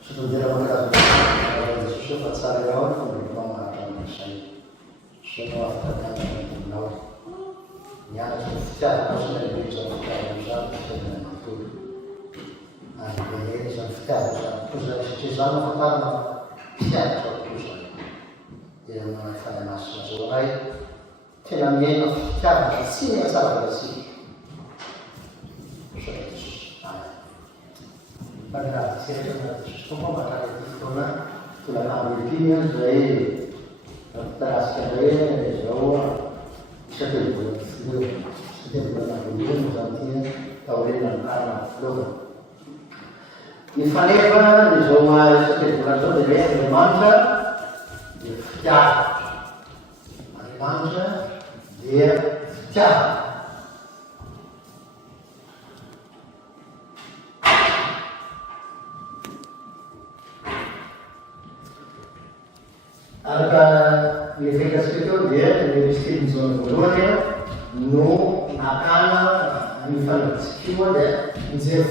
Studiamo la società Saraion come mamma non sai sono attaccata no mi ha ufficiale cosa ne penso che usato come cultura anche sono ufficiale cosa ci sono fatto certo cosa e non fare massima solo hai c'è la mia ufficiale sì ne sa sì Magari si è tornato magari sulla nave di Pino, Israele, la Israele, Israele, settembre la Puglia, Taurina, Arma, Flora. Mi faneva, insomma, la zona deve mangia, il fiato, ma mangia, il fiato. Allora, mi fica scritto che le vestiti sono colore, no, na cana, mi fanno schiude, in zero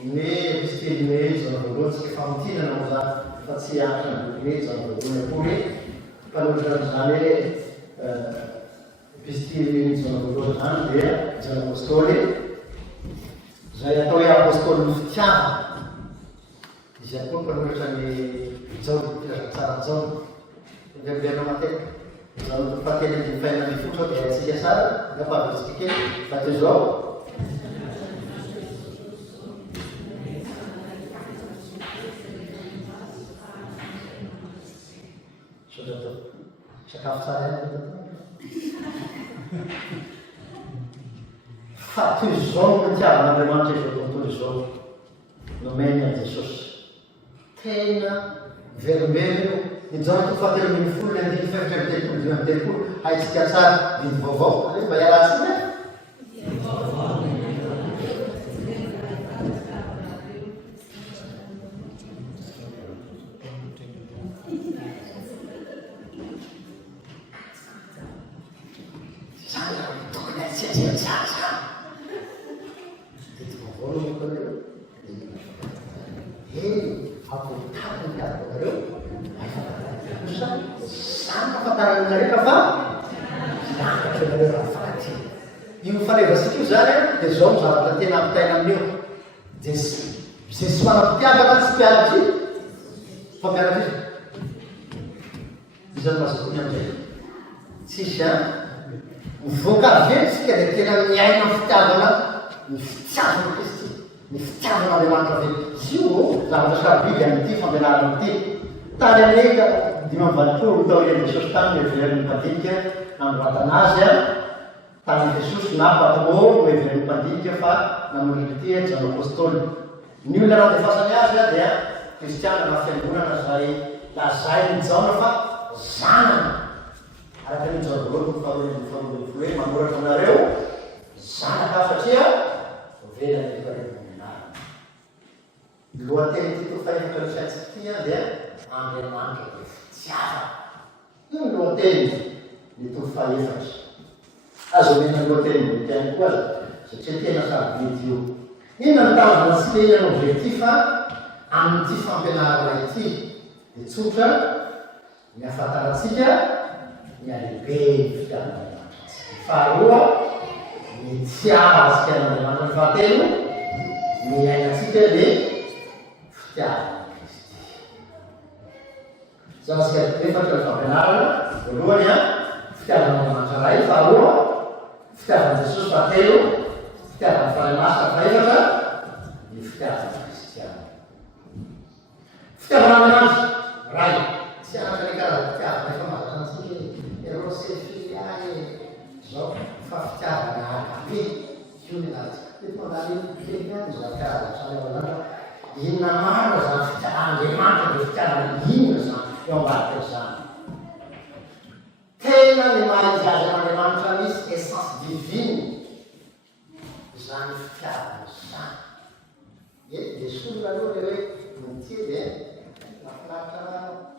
le vestiti miei sono colori che fanno non usa, faccia anche le sono colore pure, per usare vestiti sono colori anche, sono apostoli, già poi apostoli ufficiali, dice appunto per usare Zon, sarà zon, abbiamo matemato, zon fatene di fare di futuro che si sa, da parte di che fate gioco. Sono detto, c'è caffè fate il gioco, mettiamo, non mangi il conto di gioco, non è niente, Tena, vermelho, então tu fazes um full and then faz o tempo, aí se cansar de vovó, vai lá assim, né? Io farei si chiusare che sono la tena appena mio se suona piaga spiaggi fa piaga bisogna sapere si sa un foca gente che tena mia non stavano mi stavano le mani su la nostra vita antica della tale lega di non fare tutto e sostanze per l'empatia l'eutanasia Tani Jesus napa tabo, we vem panditya fa, na muritia jano apostol. Nulla na de fasanya dia, Cristiano na figura na sai, la sai in zona fa, sana. Ada kan jano guru fa do fue, mamura kana reu, sana ka facia, vela de pare na. Luate itu fa in per sentia dia, ande manche ciava. Non luate di tu fa e Adesso mi hanno tempo, che è quello, se c'è piena sa di più. In realtà la sveglia l'obiettiva, antifa penale di zucchero, mi ha fatta la ziglia, mi ha ripetuto, fa ora, iniziava la schiena del mano fratello, mi ha iniziato di fiare. Se la schiena di faccio la penale, Bologna, stiamo a mangiare, fa ora, stiamo Gesù fratello, stiamo a fare massa presa, e stiamo cristiani. Stiamo a mangiare, rai, stiamo a caricare, stiamo a fare anziché e rossi filiali, so, fa stiamo a lì, chiudi la e poi da lì, che penso a casa, sai, in una mano, stiamo, in mano, stiamo, in non va pensare. Tena le mai viaggiano le mangialis essence divine. Bisogna fiare, e nessuno da loro non chiede la fraccia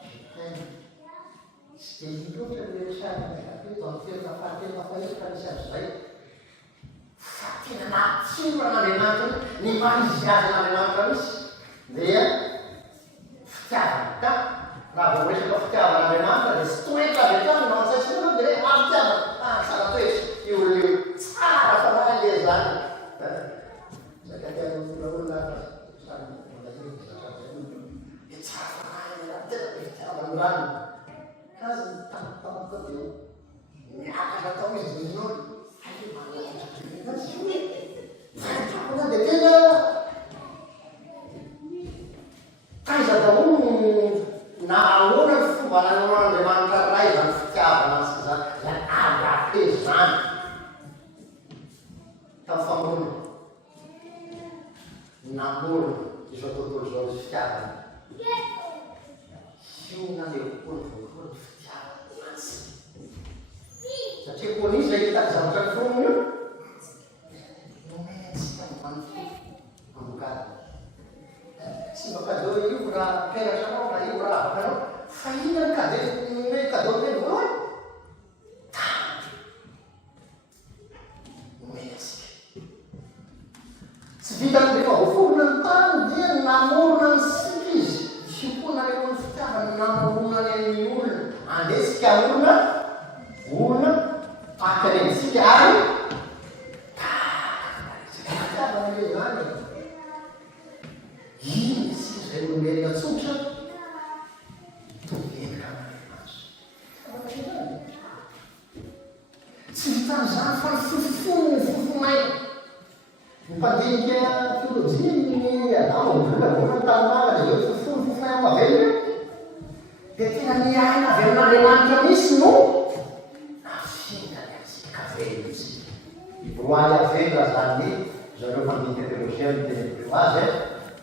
se il gruppo deve essere capito, anche la parte della paese per esempio, sai? Fatti la nazione soran'Andriamanitra ny maniziazin'Andriamanitra misy dia fitiavana ka raha vao resaka fitiavan'Andriamanitra dia sy toetra avy hatrany no antsaitsika dia azo fitiavana tsara toetra io olona io tsara fa raha le zany zaka tian'olona rano kazy tampotampoka dia miakatra tao izy minolo faitapona dia tena taiza daholo na ahoana ny fomba nanon'Andriamanitra ray zany fitiavana antsika zany zany agape zany tamin'ny famorona namorona izao tontolo zao izy fitiavana fiona le okony voalohany fitiavana antsy satria koa nizy zay hitady zavatra fono io nomena antsika manontolo ambokady sy mba kadeo io raha peratranao na io raha avakanao fa inany kade hoe kadeo teny voalohany nomena antsika tsy vitany rehefa voaforona ny tany dia namorona ny sika izy fiokoana le ony fitiavana namorona ny amin'ny olona andesika olona tahaka renitsika ary fitiavana le zany iny sika zay olombelona tsotra tovelika amin'Andriamanitra tsy vitan'izany fa fofomay mpandinika teolojia ny adamo vola tanymaga dia hoe fofomay amavelona dia tena miaina avy amin'Andriamanitra misy no afingany antsika velona izy roaly avela zany zareo mpandinika teolojia ny teneko azy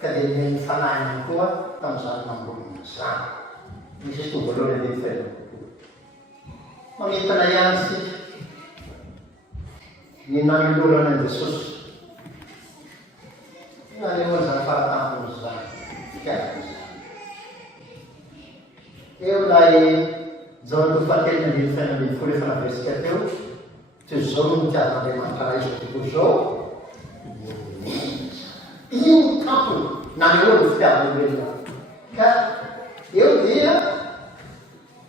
ka dia ny fanahiny koa tamin'izany mambolona zany misy to voalohany andeha fena mamentana ihany sika ny namelorana an' Jesosy aleoany zany faratampozy zany fitiavana zany eo lay zaoto fatelina andiny fena ambin'ny folo efa naverisika teo toy zao no mitiavan'Andriamanitra ray zao tontolo zao io tampony na eo ny fitiavan'olona ka eo dia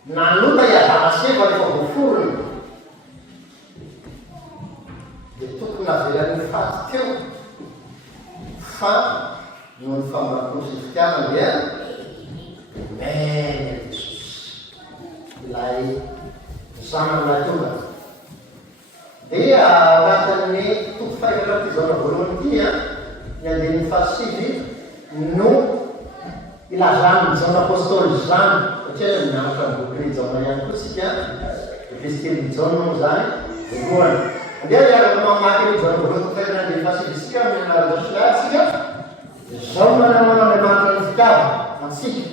nanota iazana-seva rehefa voaforona dia tokony navelan'ny faty teo fa noho ny famorakozy ny fitiavana dia mena Jesosy ilay zanan'ilay tonga dia anatin'ny toko faefatra mpizana voalohany ity ny andininy fahasivy no ilazany jaona apôstôly zany satria mianatra ny boky jaona ihany koa sika episitely jaona moa zany voalohany andeha miaraka mamaky ny jaona voalohany toko faefatra andininy fahasivy sika mianaratsika zao manan'Andriamanitra ny fitiavana antsika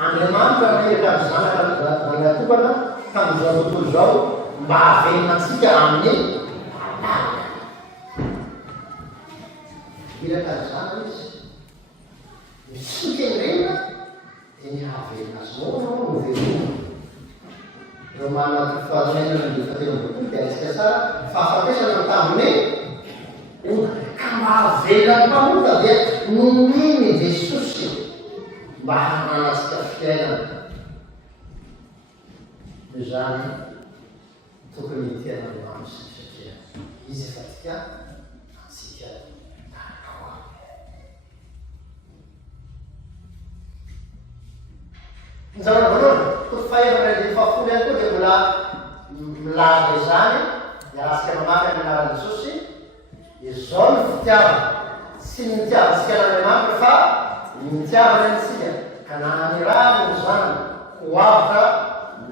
Andriamanitra rehefa zanaka zanatokana tamin'izao tontolo zao mba havelona antsika amin'ny alala iraka zany izy misika irena dia ny havelona azy moa no velona reo manana fahaenana ny fahatelombokolo dia atsika tsara fahafatesana tamin'ny ka mba havelona mpamoka dia nomeny Jesosy mba hananasika fiainana io zany tokony itian'Andriamanitra satria izy efa tika antsika tahaka nizavana voalohany toko faefatra andiny fahafolo ihany koa dia mbola milaza izany iarasika mamaky amin'ny anaran'i Jesosy izao ny fitiavana sy ny mitiavansika n'Andriamanitra fa ny mitiavana antsika ka nanany raha no zany ho avitra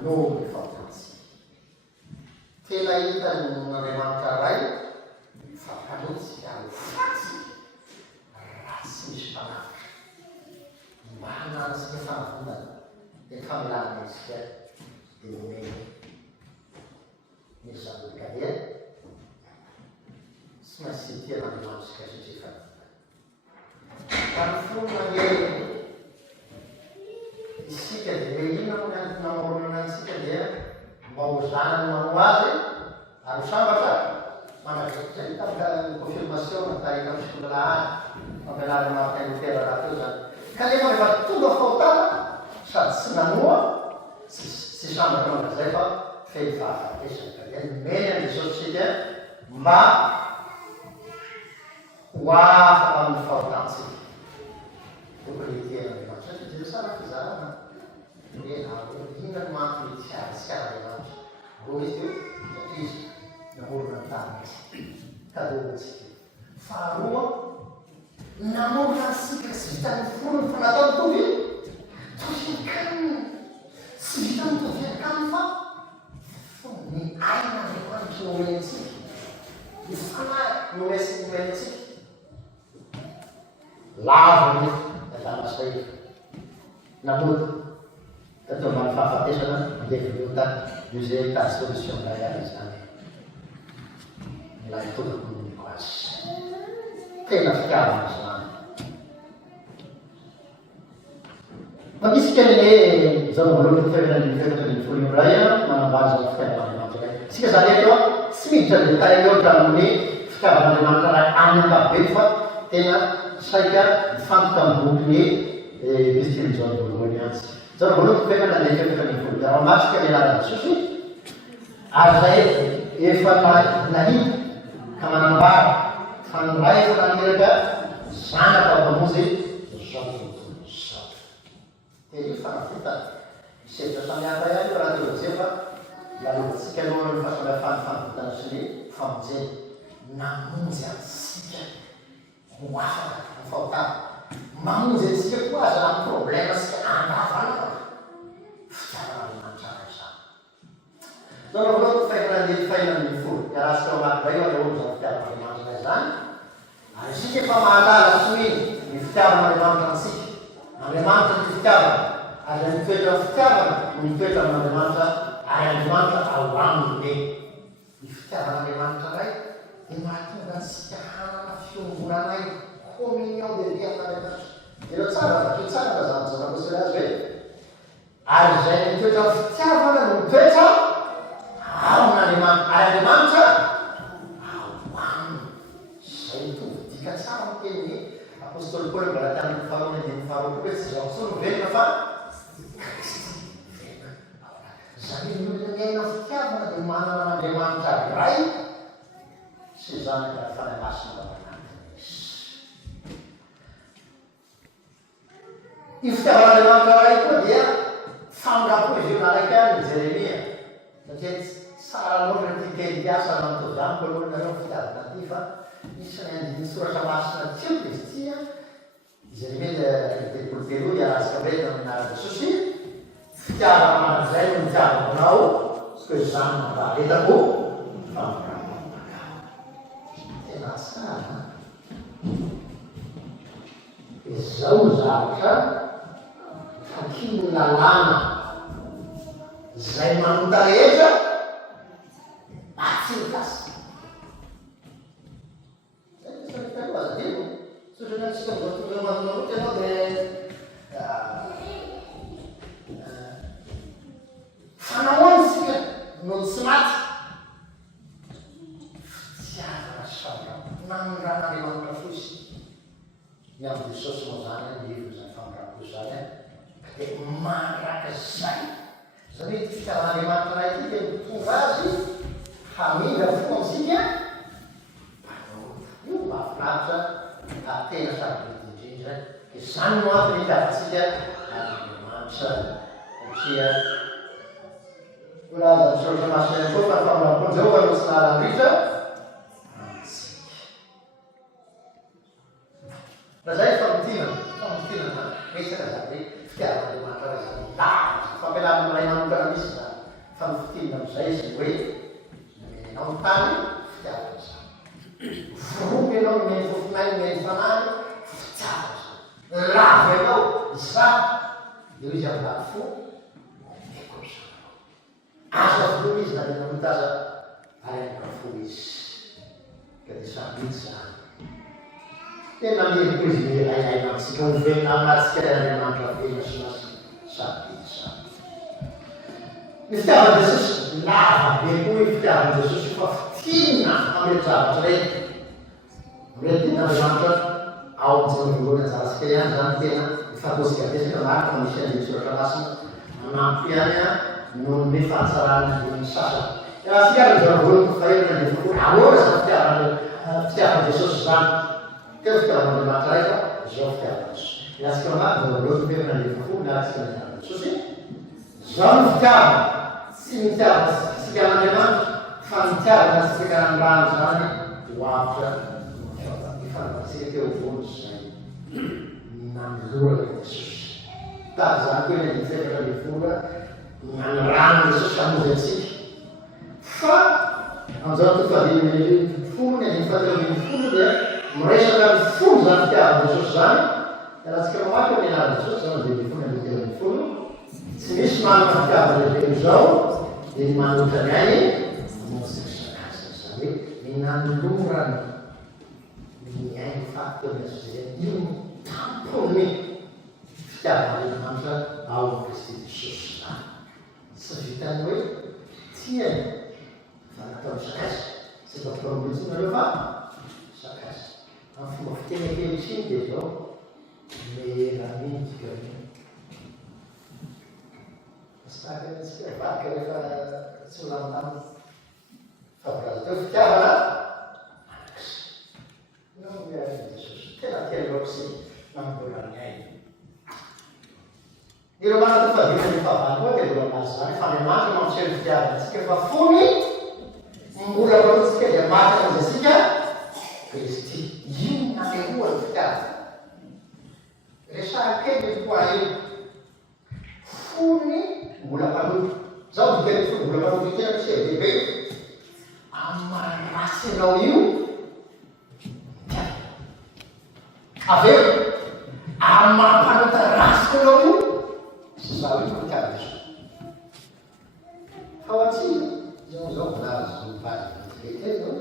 no fatantsika tena hitany n'Andriamanitra ray fa kalotsy ary fatsy raha tsy misy mpanafika mba hanansika fahavonana dia familana isika dia nomeny misy zanolikadia tsy maintsy tian'Andriamanitra satria fa ny folo mangely isika dia ina namorona antsika dia mba ho zanany mamo azy ary ho sambatra manahitahita confirmation tahita fitondrahany fampianarana marakainotera raha teo zany kanefa rehefa tonga fahotana sady tsy nanoa tsy sambatra manazay fa fehivavakesany ka dia mena ny jesositsika mba ho afaka amin'ny fahotantsika tokony itianandriamanitra satria dia sara fizarana hoe inona no antony itiavantsika andriamanitra ro izy teo satria izy namorona ny tany kadoatsika faharoa namorona antsika tsy vitan'ny folo ny fanatao mitovy tofiakaniny tsy vita mitoviakany fa ny aina andriamanitra no omentsika ny fanahy no omentsika lavo ny damasika namorona tatao ambany fahafatesana ndeviota io zay tary solution dayany zany la tonga komuniko azy tena fitiavana zany misy kely zao voalohany fitoeran'ny folio ray manambary zao fitiavan'andriamanitra ray sika zany eto tsy miditra detay loatra amin'ny fitiavan'andriamanitra ray any ankabe fa tena saika mifantoka ambokiny mistily zao voalohany antsy zao voalohany fitoerana le fitoeran'ny folio raha matsika mianarana Jesosy ary zay efa nahita ka manambara fanoray efa naneraka zanaka abamozy zao dia io fanafitana misehitra samihafa ihany raha teo jefa lalovatsika aloha ny fahasamihafany fanafitana sy ny famonjeny namonjy antsika ho afaka ny fahotana mamonjy antsika koa aza amin'ny problème sika andavanana fitiavan'andriamanitra ray zany zao na voalohany fahinan'ny folo iarasika ao anaty ray eo olo zany fitiavan'andriamanitra ray zany ary isika efa mahalala soiny ny fitiavan'andriamanitra antsika andriamanitra ny fitiavana ary mitoetra ny fitiavana mitoetra amin'andriamanitra ary andriamanitra ao aminy ny fitiavan'andriamanitra ray dia mahatonga antsika hanana fiongonanay communion de vie amin'andriamanitra elo tsara vakeo tsara fa zany zanakosely azy hoe ary zay mitoetra ny fitiavana no mitoetra ao amin'andriamanitra ary andriamanitra ao aminy zay mitovy dika tsara miteny apôstôly Paoly Galatia faharoa ny faharoa koa tsy zao sono velona fa Kristy velona zany ny olona miaina fitiavana dia manana n'andriamanitra ray sy zanaka fanahy masina anatiny io fitiavan'andriamanitra ray koa dia fangapo izy io naraiky any Jeremia satria tsara loatra ty teny piasa namitovy amiko aloha nareo fitiavana ty fa isany andiny soratra masina tio izy tia Jeremia telopolo iarasika be amin'nara Jesosy fitiavana manazay no mitiavanao ko zany mambaretako tena tsara izao zavatra fakiny lalàna zay manota rehetra atsirikasy Sosonantsika mizao manonanoty ianao dia fanahoantsika no tsy maty fitiavana sara nanonran'andriamanitra fosy ny amin'ny Jesosy moa zany livre zany famindrako zany ka dia manaraka zay zany hoe ty fitiavan'andriamanitra ray ty dia mitonga azy hamindra foantsika io mahafinaritra tena saroindrindra dia zany no antony itiavantsika andriamanitra satria olaza misoratra masina koa fa famindrako Jehova no tsy naharandritra antsika raha zay famotinana resaka zany hoe fitiavan'andriamanitra ray zany lavitra fampianarana ray manokana misy zany fa mifitinina am'izay izy hoe namenao ny tany fitiavana zany vomy ianao meny fofinay meny fanahy fitiavana zany lavo ianao za eo izy amindany fo meko zany aza folo izy na le namitaza ary amika fo izy ka dia samitsy zany tena miriko izy milailay antsika ovelona anatsika andriamanitra velona sy masy samitsy zany ny fitiavan'i Jesosy lava be koa i fitiavan'i Jesosy fa tinina amin'ny zavatra rehetra. Mety tena Andriamanitra ao amin'izao voalohany anjaratsika ihany zany tena mifatosika vesaka marika fa misy an'ilay soratra masina manampy ihany noho ny fahatsarana ny sasany. Raha sika ary zao voalohany fahelana ny folo ahoana zany fitiavan'i Jesosy zany. Teo fitiavan'Andriamanitra ray fa zao fitiavana Jesosy. Raha sika manampy voalohany fahelana ny folo na sika fitiavana Jesosy. Zao no fitiavana, tsy mitiavana sika an'Andriamanitra fa mitiavana sika an'Rano zany hoavitra ifanatsika teo voany zay nanolorana Jesosy. Tahaka zany koa ny fefatra ny folo nanorano Jesosy hamonjy atsika. Fa amin'izao tokaviny folo ny fahatelovin'ny folo dia miresaka ny folo zany fitiavana Jesosy zany. Raha tsika mamaky ny anarana Jesosy zany dia ny folo ny telovin'ny folo. Tsy misy manana fitiavana lehibe zao dia ny manolotra ny ainy mamonjy sakasana zany hoe ny nanolorana ny ainy fahatelovin'ny Jesosy zay io tampony fitiavan'Andriamanitra ao amin'i Kristy Jesosy zany. Tsy vitany hoe tiany fa natao sakasy. Tsy fatao mihitsy nareo fa sakasy. Amin'ny fomba fiteny ankehitriny dia zao melamindika Staka tsika vaky rehefa tsy milamindamina. Fa voalaza teo fitiavana manakisy. No miarin'i Jesosy. Tena tiany loksy nanolorany ainy. Ireo manana tofadina ny fahavalo koa dia mbola malaza zany fa Andriamanitra mampiseho ny fitiavana antsika fa fony mbola manotsika dia maty an'izasika Kristy. Io nanehoa ny fitiavana. Resaha kely koa io. Fony mbola mpanoto. Zao dikany fony mbola mpanoto tena misy lehibe. Amarasy anao io avy eo amampanota rasy anao io zao io fitiavana Jesosy. Fa ho atsika zao volaza mivaly lehibe zao.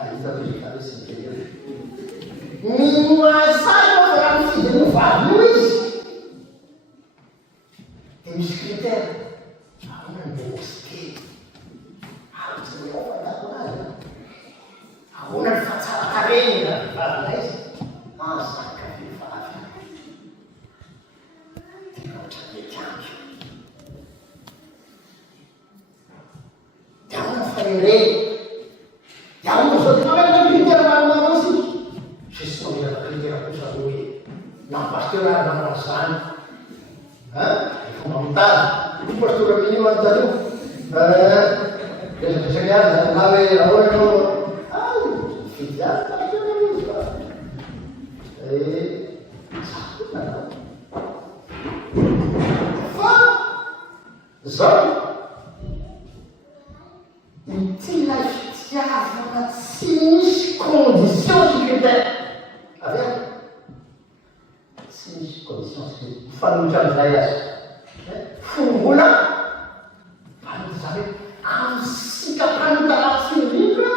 Hitako sy mikely mimasay fa raha mifidy ny valo io izy dia misy critère. Ahoana ny bokosy kely, ahoana ny miaofanazy anazy, ahoana ny fahatsarakareny raha vehivavy izy. Zaka vehivavy tena ohatra mety ampy. Dia ahoana ny fanireny. Dia ahoana zao tena hoe critère maromaro isika. Sisy mameraka critère kosa hoe nampasteur namana zany. Fomba mitazy. Io pasteur amin'io anontany io. Resakresaka azy zany na hoe ahoana anao fidy azy pasteur io fa. Fa zao ity ilay fitiavana tsy misy condition sy critère. Avy eo tsy misy condition sy critère. Mifanohitra amin'izay azy. Fombola mpanota zany hoe amin'sika mpanota ratsy indrindra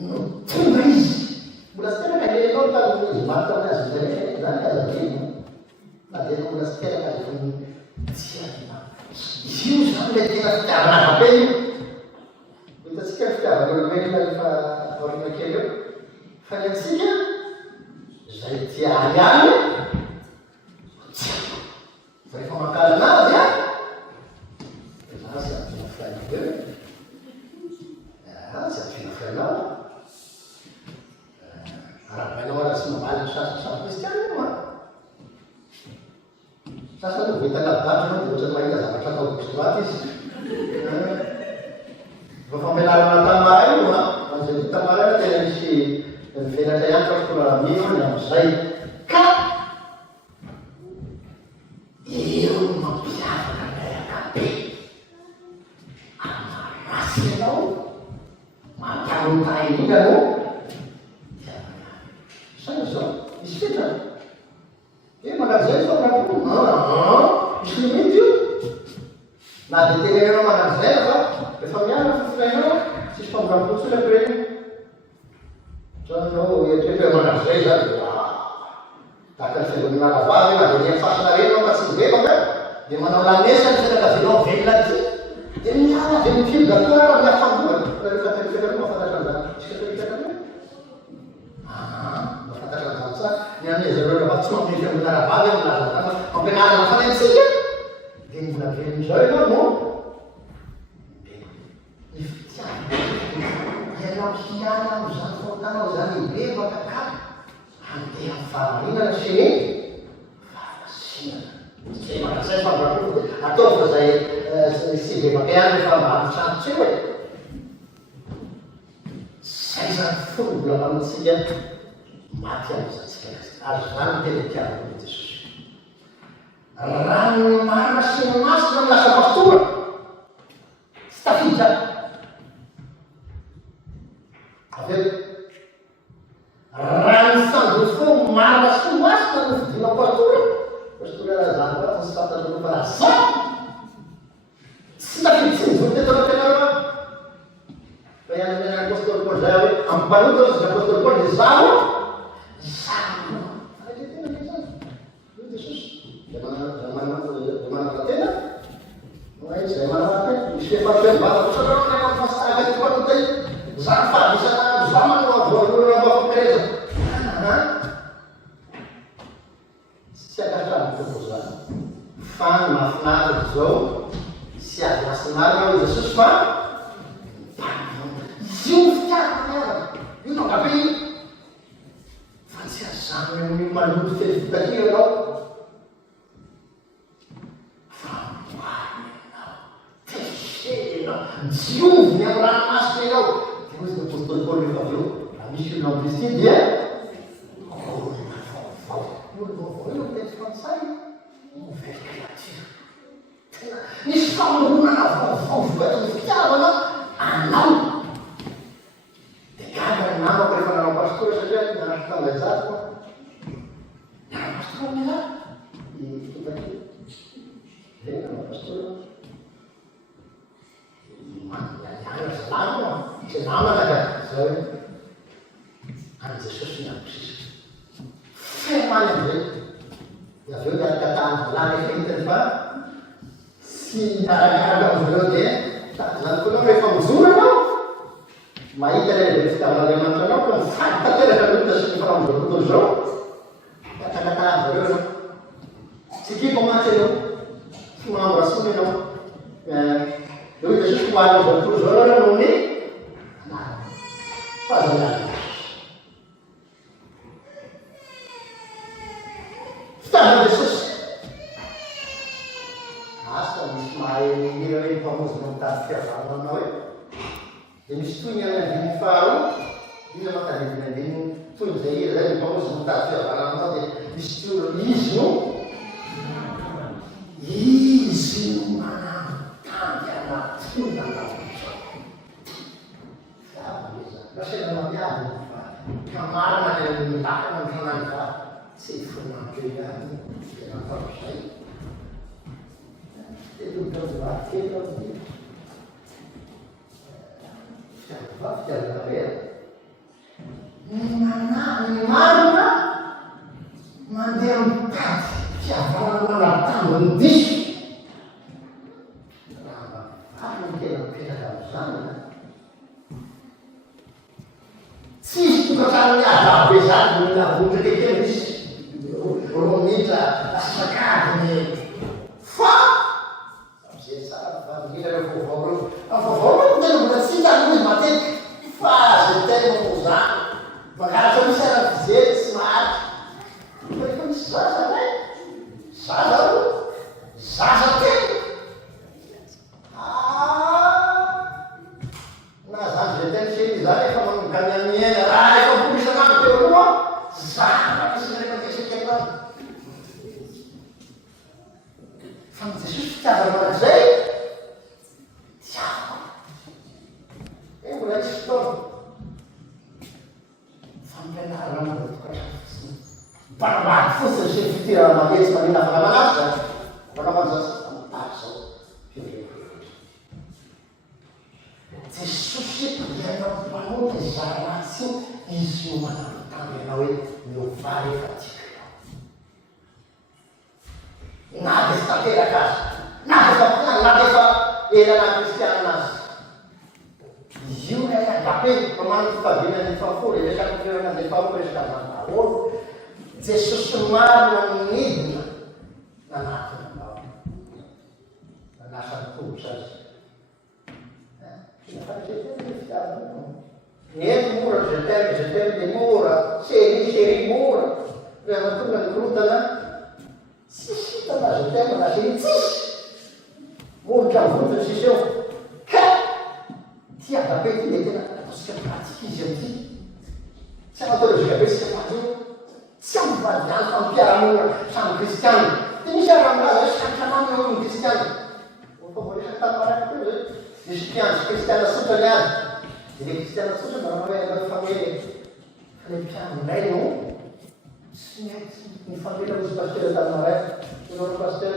no tonga izy. Mbola tsy teraka ilenao tamin'ny izy maty tamin'ny azy zay zany azaviny. Na dia mbola tsy teraka azy ny tiana. Io zany ilay tena fitiavana avabe io. Hitatsika fitiavana olombelona rehefa aoriana kely eo. Fa ny antsika zay tiany ihany tiako. Rehefa mankala anazy dia zany tsy ampina fiainao eo. Tsy ampina fiainao. Arahabainao ara tsy mamaly ny sasany kristiany io ma. Sasany no vita lavidavitra no dia ohatra mahita zavatra atao bosoaty izy. Fa fampianarana tamara io an'izay tamara io tena misy mivelatra ihany fa fotoana mino ny amin'izay. Ka eo no mampiavaka miarakabe. Amarasy ianao mampianota indrindra no saina zao misy fetrany. Manakizay fa marakoa misy limity io. Na dia tenenanao manakizay fa rehefa miana fofonainao tsisy fambolampotsy apireny. Sanao eritrereto hoe manakizay zany tahaka ny fiangonana vavy na dia ny fasina reny anao ka tsy miveva ka dia manao lamesa ny fianakavianao velona ty. dia miala dia mifidy gatona miafandoana rehefa mahafantatra an'izany isika taritraka hoe mahafantatra an'izany tsara ny an'izareo rehefa tsy mampiry amin'arabavy amin'azy zany mampianarana fanaitsika dia mbola velon'izao ianao no ianao hiala am'izany fontanao zany be makakaka andeha amin'ny fahamarinana sy ny fahamasinana zay makasay fambarako ataova zay sy be mampiany rehefa mahavitranotsy hoe zay zany folo mbola manotsika maty am'izantsika azo zany tena tiavana Jesosy raha ny marina sy ny masina ny lasa pastora tsy tafidy zany aveo raha ny sandrofo marina sy ny masina no fidinao pastora zany koa tsy fantatro fa raha zany tsy tafidy tsy nivory teto anatenareo fa ihany ny apôstôly Paoly zay hoe ampanota sy apôstôly Paoly dia zaho manana-tena zay manana-tena misy fefatrembata fasitaraky zany fahavisana za manao voalohana mafakareza tsy akatrany tompo zany fa ny mahafinaritra zao sy azy lasimarina hoe Jesosy fa io fitiavana io nangabe fa tsy azany amin'ny maloto fely fitakio ianao jiovy amin'ny ranomasina ianao dia ozy ny apôstôly Paoly rehefa aveo raha misy olona am'brisy dia olona vaovao io teny frantsay nouvelle créature tena nisy famoronana vaovao vokatry ny fitiavana anao dia gaga ny namako rehefa nanao pastora satria nanatro tangazako nanao pastora amin'izany itovakio zay nanao pastora tsy namana ka zao hoe any Jesosy miamosisa femany am'zay dia aveo miarakatany valany efa hitany fa sy arakaraka am'zareo dia zany koa anao rehefa mijoro anao mahita le fitiavan'Andriamanitra anao fa mifaly tanteraka lota sy ny fanambozaroto zao katakatany zareo anao tsy kipo matsy anao tsy mahamborasony anao eo Jesosy hoany am'zarotolo zao anao noho ny fazanana fitavana Jesosy asa misy mahay mira hoe mpamozina mitady fiavana anao hoe dia misy toy ny anandiny faharoa iza makadidina andiny toy zay izy zay mpamozina mitady fiavana anao dia misy toro izy no manambitandy anaty anao Lasciare la piada, chiamarla nell'unità, non canalità, si furono piegati, che non fa sei. E tutto va, che non dico. Va, che è la vera. Marma, ma andiamo un cazzo, ci avranno la tavola, un disco. Anche la piena da usare. Sì, tu cosa mi ha pesato nella voce che chiami? Romita, la saccarne. Fa! Senza far dire a favore non mi si da lui, ma te fa, se te non usato. Magari mi sarà fizzetta, smart. Perché mi sa da me? Sa da lui? Sa da te? Zany zay tena fely zany efa manomokany miaina raha efa mpoisan'andro teo aloha zana misy rehefa miasaky anao fa ny Jesosy fitiavana manak'izay tiava mbola isy fotoana fa mianarana manatokatrano fotsiny mpanamady fotsiny sy ny fitirana mahetsy manina fanamanazy zany manamanjasa amitaky zao Jesosy ianao mpanoty zaratsy izy no manambitamby ianao hoe miovary efa tika ianao na dia tsy tanteraka azy na dia efa elana kristianina azy. Io agape mamano fifavina fafory resaka toerana zay fahoresaka daholo. Jesosy maro amin'nidina nanatiny ambao. Nanasa mitongotra azy. Niente mura, je mura, seri mura. Rehefa tonga ny korotana, tsisy hitana je t'aime na seri tsisy. Molotra mivotony sisy eo. Ka! Ty agape ty le tena ataosika pratika izy amity. Tsy amatao rezika be sika paty io. Tsy amivadiany fampiaramonina samy kristiany. Dia misy araha sakramamy eo amin'ny kristiany. Resaky tany maraky teo zay. Misy mpiandry kristiana sotrany azy. Dia le kristiana sotra da manao hoe anao famely. Fa le mpiandry indray no tsy mety mifamela izy pasteur tany maraky. Nanao pasteur.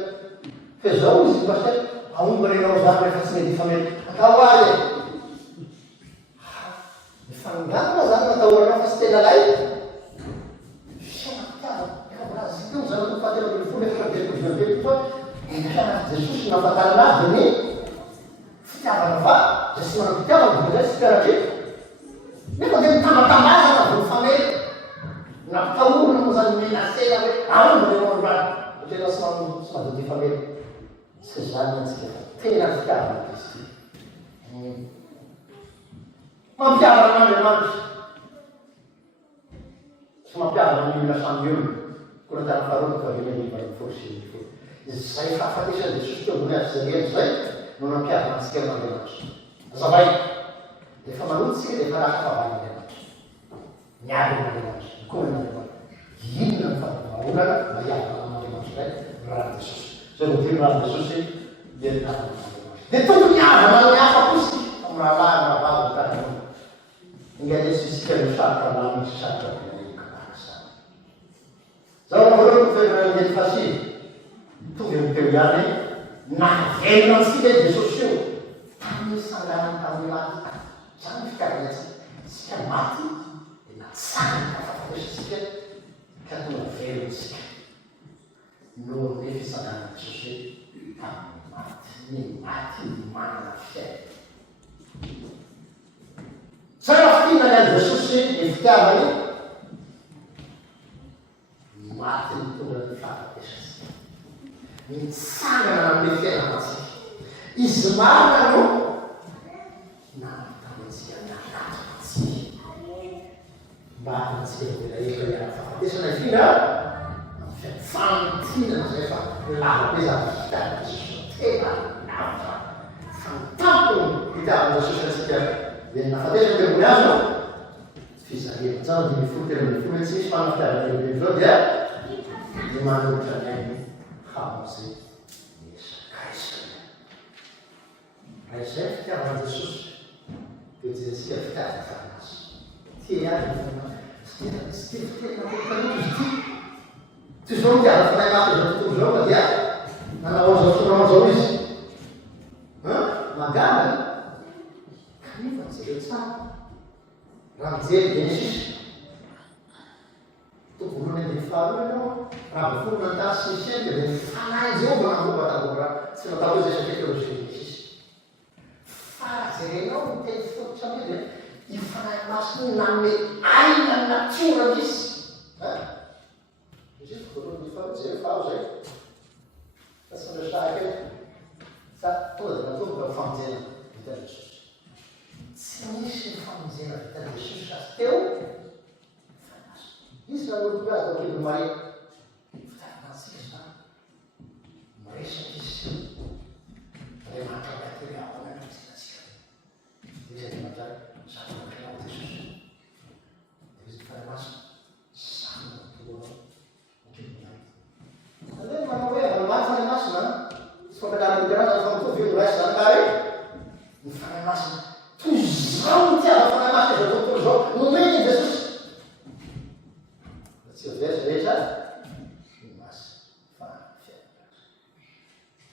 Fa zao izy pasteur. Aomby renao zany rehefa tsy mety mifamely. Atao azy e. Mifanganana zany natahoranao fa tsy tena lay. Jesosy nafatarana azy ny fitiavana fa Jesosy manao fitiavana dia zay tsy piarakety. Nefa dia mitambatambazana vao mifamely. Nampitahorona moa zany menasena hoe aomby renao rano. Satria tsy mazoto mifamely. Tsy zany antsika fa tena fitiavana Kristy. Mampiavana n'Andriamanitra. Tsy mampiavana ny olona samy olona. Korinthana faharoa fahavelany valopolo sy sivifolo. Izay fahafatesan'i Jesosy teo ambony azy zay zay no nampiavana antsika amin'Andriamanitra. Azavay, rehefa manototsika dia efa lasa fahavalin'Andriamanitra. Miady amin'Andriamanitra, mikory n'Andriamanitra. Inona ny fahavaolana maiavana amin'Andriamanitra izay raha Jesosy. Zay no teny raha Jesosy dia namana n'Andriamanitra. Dia tokony miavana ny hafa kosa amin'ny rahalahy na vavy tany. Inga Jesosy isika no sarotra lamina sy sarotra zao voalohany toerana ny fasy tonga miteo ihany navelona antsika Jesosy io tamin'ny sanganany tamin'ny maty. Zany fikaroana sika maty dia natsangana fahafatesasika ka tonga velona sika no ny fisanganana Jesosy tamin'ny maty. Ny maty manana fiaina. Tsara fihinana Jesosy ny fitiavany maty ny tonga ny fahafatesasika. Mitsangana amin'ny fiainanatsika. Izy marina no namitamantsika nanatontsika. Mbatantsika elaela iara fahafatesana ifina amin'ny fantinana zay fa lavabe zany fitavana Jesosy tena lava. Fantampony fitavana Jesosy antsika dia nafatesana dia ambony azo fizarena. Zany dimy folo telo ambin'ny folo tsy misy fanafitiavana lehibe zao dia ny manolotra ny ainy hamozay kaisana. Izay fitiavana Jesosy dia jentsika fitiavana fanazy. Ty azy tsy tena fitanozy ty. Ty zao mitiavana fanay maty zao tontolo zao fa dia nanao zao izy. Magana kanefa tsy zay tsara. Raha mijery Genesis tovolony ny faharoa ianao raha vafolo nantany sy misy eny dia fanahy Jehovah namboatamboka tsy natao zay satria teo Genesis. Fa jerenao ny teny fototra ame dia io fanahy masiny nanome aina ny natiora misy. Izy voalohany ny faharoa zay faharoa zay. Fa tsy miresahaka eny. Sa tonga dia natomboka ny famonjena vita Jesosy. Tsy misy ny famonjena vita Jesosy azy teo. Izy na olo azy ao kely Maria. Fitaavana antsika zany. Miresaka izy. Andriamanitra mety hoe ahoana ny fiainantsika. Izy Andriamanitra samy mampianao Jesosy. Izy fanamasina samy mampianao kely Maria. Aleha manao hoe Andriamanitra fanamasina tsy fampianarana Andriamanitra fa mitovy eo raisy zany kare. Ny fanamasina toy zao ny tiava fanamasina zao tontolo zao nomeny Jesosy. Tsy vesavesa ny masina fa fiainana.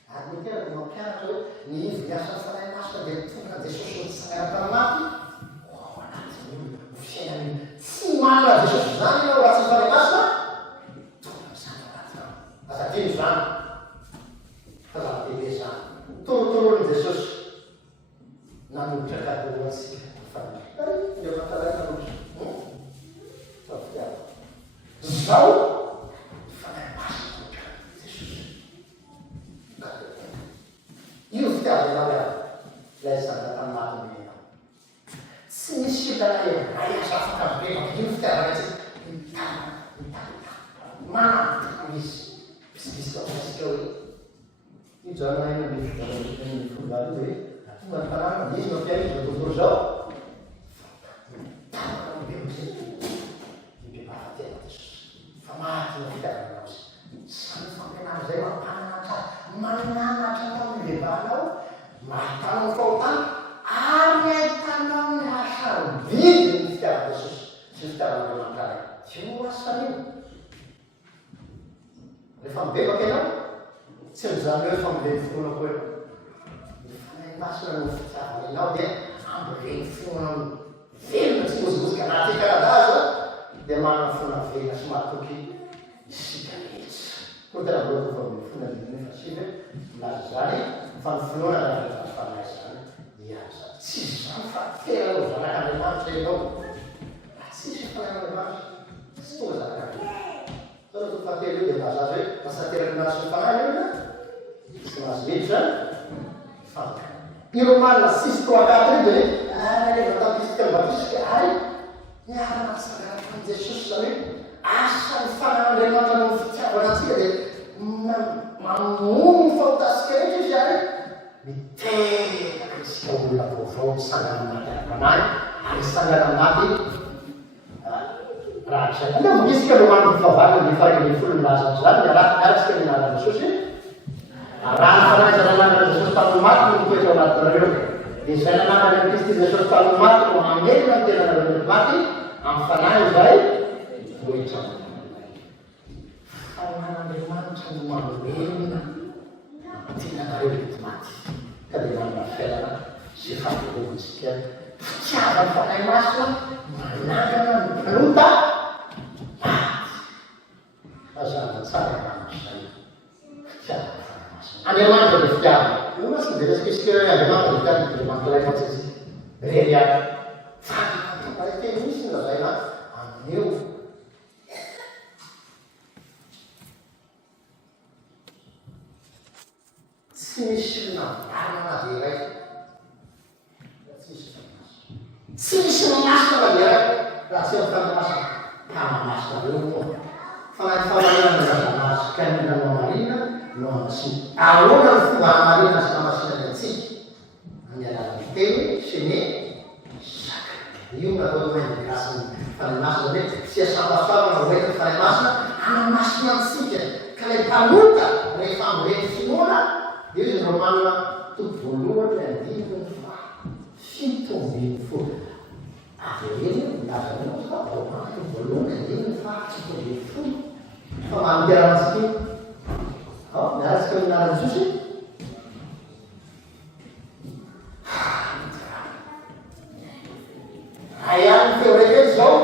Ary ny tena dia mampianatra hoe ny ivy niasan'ny fanahy masina dia tonga Jesosy nitsangana tany maty. Ao anatin'ny olona fiainany tsy manana Jesosy zany ianao raha tsy fanahy masina tonga mizany anatinao. Azadino zany. Fa zava-dehibe zany. Tolotolon'ny Jesosy. alohantsika nde mankalaina fafitiava zao fanahy masina jesosy io fitiavanao iao lay zana tamy matiny enao tsy misy ilana asa afaka be io fitiavana tsy mana izy pisibisika asika hoe io jana ina ny fomba hoe atonga ny tanàna izy mampiaizy na tontolo zao fa maty na fitiavanao samy fampianana zay mampananatra mananatra anao ny levanao mahitanao ny fahotana ary ahitanao ny hasarobidy ny fitiavana Jesosy sy ny fitiavana mankaray tsy ho asan'io rehefa mibebaka ianao tsy mizany hoe fa mibeny fotoana koa eo ny fanahy masina no fitiavana ianao dia ambireny foana velona tsy mozimozika anaty karadaza dia manana foana velona sy mahatoky isika rehetra koa tena boloko fa amin'ny fona dimy fa sivy milaza zany fa ny finoana raha fanahy zany dia zany tsisy zany fa tena lo zanak'Andriamanitra ianao tsisy fanan'Andriamanitra tsy tonga zanak'Andriamanitra Sono tutti fratelli del passaggio, passate a rimanere sul fanale, sono a Svizzera, fanno. I romani assistono a Catri, non tanti che battiscono, ne hanno una strada con Gesù, lascia il fanale, non ufficiale, non si vede, ma non fa tasche, mi tega che si vuole la profonda, sangue raha anda mokisika lomano fivavaka ny farany ny folo milaza zany aratsika ny anarana Jesosy raha ny fanahy zay nananana Jesosy tamin'ny maty no mitoetra ao anatinareo dia zay nananana Kristy Jesosy tamin'ny maty no hamelona ny tenanareo ny maty amin'ny fanahy zay vohitra fanan'Andriamanitra no mamelona tenanareo mety maty ka dia manana fiainana sy fahavelomitsika fitiavany fanahy masina manangana ny mpanota azana tsara ranosay fitiavana fanahy masina Andriamanitra le fitiavana io masina dia resika hoe Andriamanitra le fitiavana dia mankalay fatsy rery aby fa teny misy lazayna amin'io tsy misy navarana dia iray tsy misy masina na dia iray raha tsy amin'ny masina kama masina reo koa fanahy famarina ny zazanazy kanina no amarina no amasina ahoana ny fomba hamarina sy namasina ny atsika amin'ny alalan'ny teny sy ny saka io natao hoe grâce fanahy masina hoe tsy asambasavana hoe fanahy masina anamasina antsika ka lay mpanota rehefa amreny finoana io izy no manana toby voalohany andininy fa fitombiny folo avereny milazanao fa romany voalohany andininy fa fitombiny folo fa manompiarahantsika ao miaratsika minarany Jesosy ayany teo rehetra zao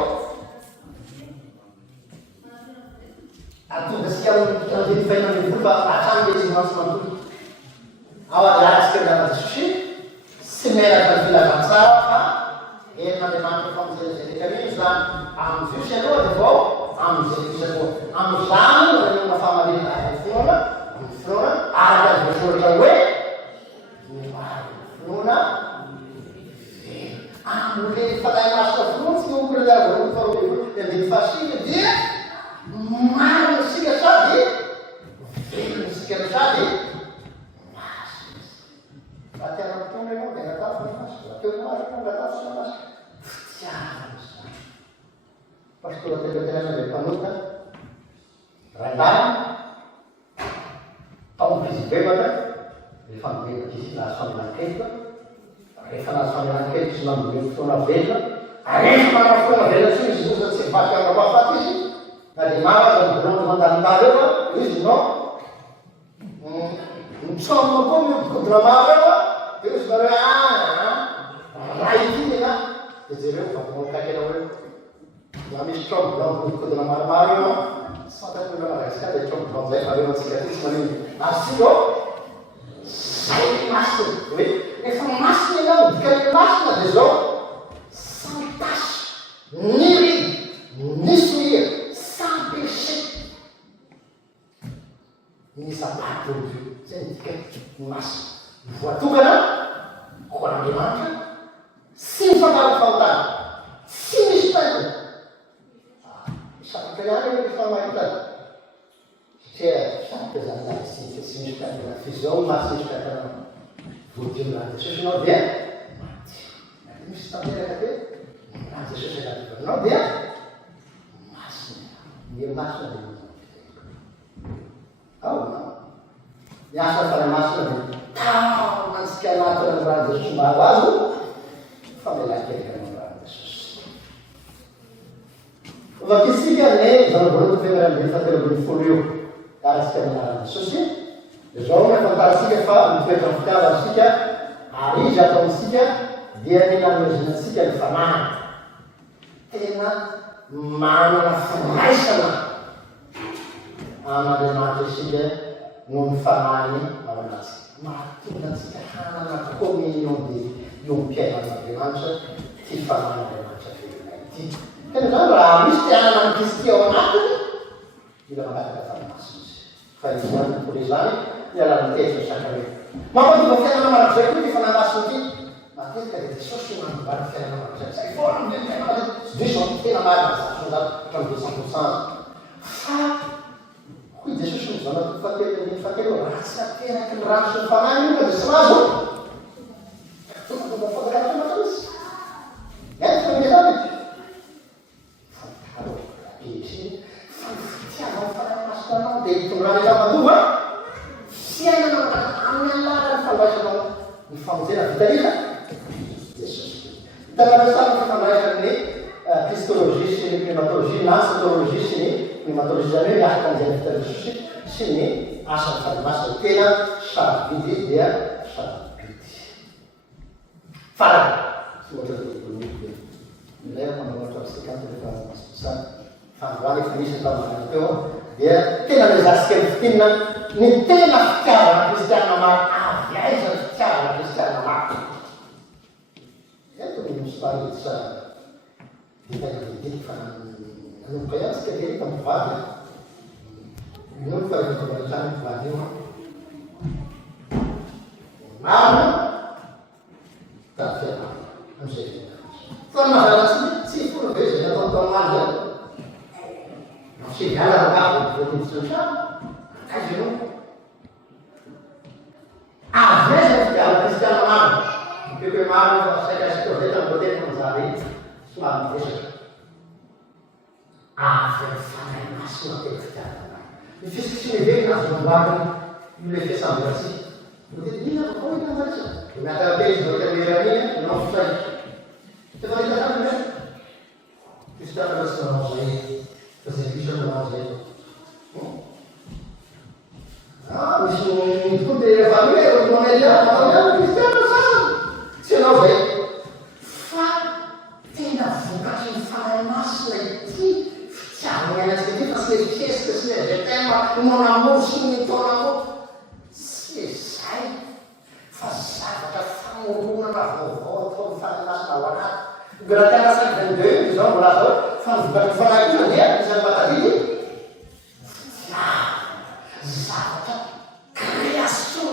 atonga sika amin'ny fainany volo fa atrany le tsy mantsy mantoky ao aratsika minarany Jesosy sy menaka ny filazantsara fa en'Andriamanitra famonjena zany amin'ny Jesosy aloha dia vao amin'ny Jesosy aloha amin'izany no fahamarina amin'ny finoana araka ny voasoratra hoe finoana amle fanahy masina finoana tsy ompirana voalohany faharoapolo dia andiny fahasika dia marina sika sady velona sika sady masina raha tiana mitondra ianao dia natao fanahy masina teo masina natao fanahy masina fitiavana zany pastora tepetenana dia mpanota randany taompizy bebaka rehefa mibebaka izy nahazo famelan-keloka rehefa nahazo famelan-keloka izy nambe fotoana velona rehefa manao fotoana velona tsy izy osa tsy vaky amrapafaty izy na dia mavaza ny bolony mandalintary eo a izy no mitsomona koa miodikodina maro eo a eo izy nareo raha itiny na dia jereo vakomaokakena hoe na misy trombo blanc miodikodina maromaro eo a tsy fantatry hoe madagasikara dia trombo blanc zay fa reo antsika tsy manino asika zay masina hoe efa masina ianao midika ny masina dia zao santasy niry nismir sans péché nisabaty olo io zay midika ny masina voatokana ho an'andriamanitra sy mifangaro fahotana sy misy tainy saboka ihany hoe rehefa mahitany satria saboka zany zany sy misy tainy fizao masy misy tainy voadimo raha jesosy anao dia maty misy tanteraka be raha jesosy anao dia masina ny masina dia ao miasa fanamasina dia tao mansika anatiny raha jesosy mba ho azo famelan-kelika amin'ny raha jesosy vakisika ny zanovola tofenarambiny fatelobiny folo io karatsika amin'ny jesosy dia zao mafantaritsika fa mitoetra ny fitiavansika ary izy ataontsika dia ny nanomezinatsika ny fanana tena manana firaisana amin'andriamanitra isika no ny fanany ao anatsika mahatonga antsika hanana communion dia io mpiainan'andriamanitra ty fanan'andriamanitra velona ity tena zany raha misy ty hanana ny kristy ao anatiny mila mangataka fanamasina izy fa izy zany pole zany mialany tetra sakare mampatonga fiainana marak'izay koa ty fanamasina ity matetika dia jesosy manobary fiainana marak'izay zay foana ny fiainana tsy diso tena marina hatraminy 200% fa hoy jesosy ny zanatoko fatelo ratsy nateraky ny rano sy ny fanany io ka dia sy mazo tonga fotakaty matsy ety fa mezany fantaro apezy fa fitianao fanamasina anao dia itondrana etamatova fiainana amin'ny anlara ny fandraisanao ny famonjena vitaliza jesosy hitanarasany ny fandraisan'ny kristologie sy ny pneumatologie na satologie sy ny pneumatologie zany hoe miafaka an'izay vitaliza jesosy sy ny asan'ny fanamasina tena sarobidy dia sarobidy farany sy ohatra deolomiky ilay manamatra amintsika am'fanamasina fandroany efa misy atao manana teo dia tena mezantsika ny fitinina ny tena fitiavana kristianina maro avy aiza ny fitiavana kristianina maro eto ny misparitsy ditana didiky fa nanomboka ihany tsika dia hita mivady ino ny fahaitotomantrany mivady io maro tafiana am'izay fa maharatsy tsy fona be zay natao mazy ao sy miala rakavo voatinitsynytrano aizy anao avy aiza ny fitiavana kristianina maro mipeko maro fa saikasika zay tamboatena manjary somary mivesatra avy ny fanay masina tena fitiavana ny fisiky sy mively azo mamboariny io le fiasamboratsy ina koa ina vaisa miatarabe izy voatemeraniny nanao fisay efa hitanany zay kristianina tsy nanao zay fa zay bisa nanao zay misy koa dia efa hoe mamely manao ihany kristianina sasany tsy anao zay fa tena vokatry ny fanay masina ity fitiavana iainatsika ty fa sy le fiesika sy le zetema mon amour sy ny ton amour tsy zay fa zavatra famoronana vaovao atao ny fanay masina ao anaty Galatia 5:22 zao mbola zao fa nivokatry ny fanay io dia isan'ny matadidy zavatra création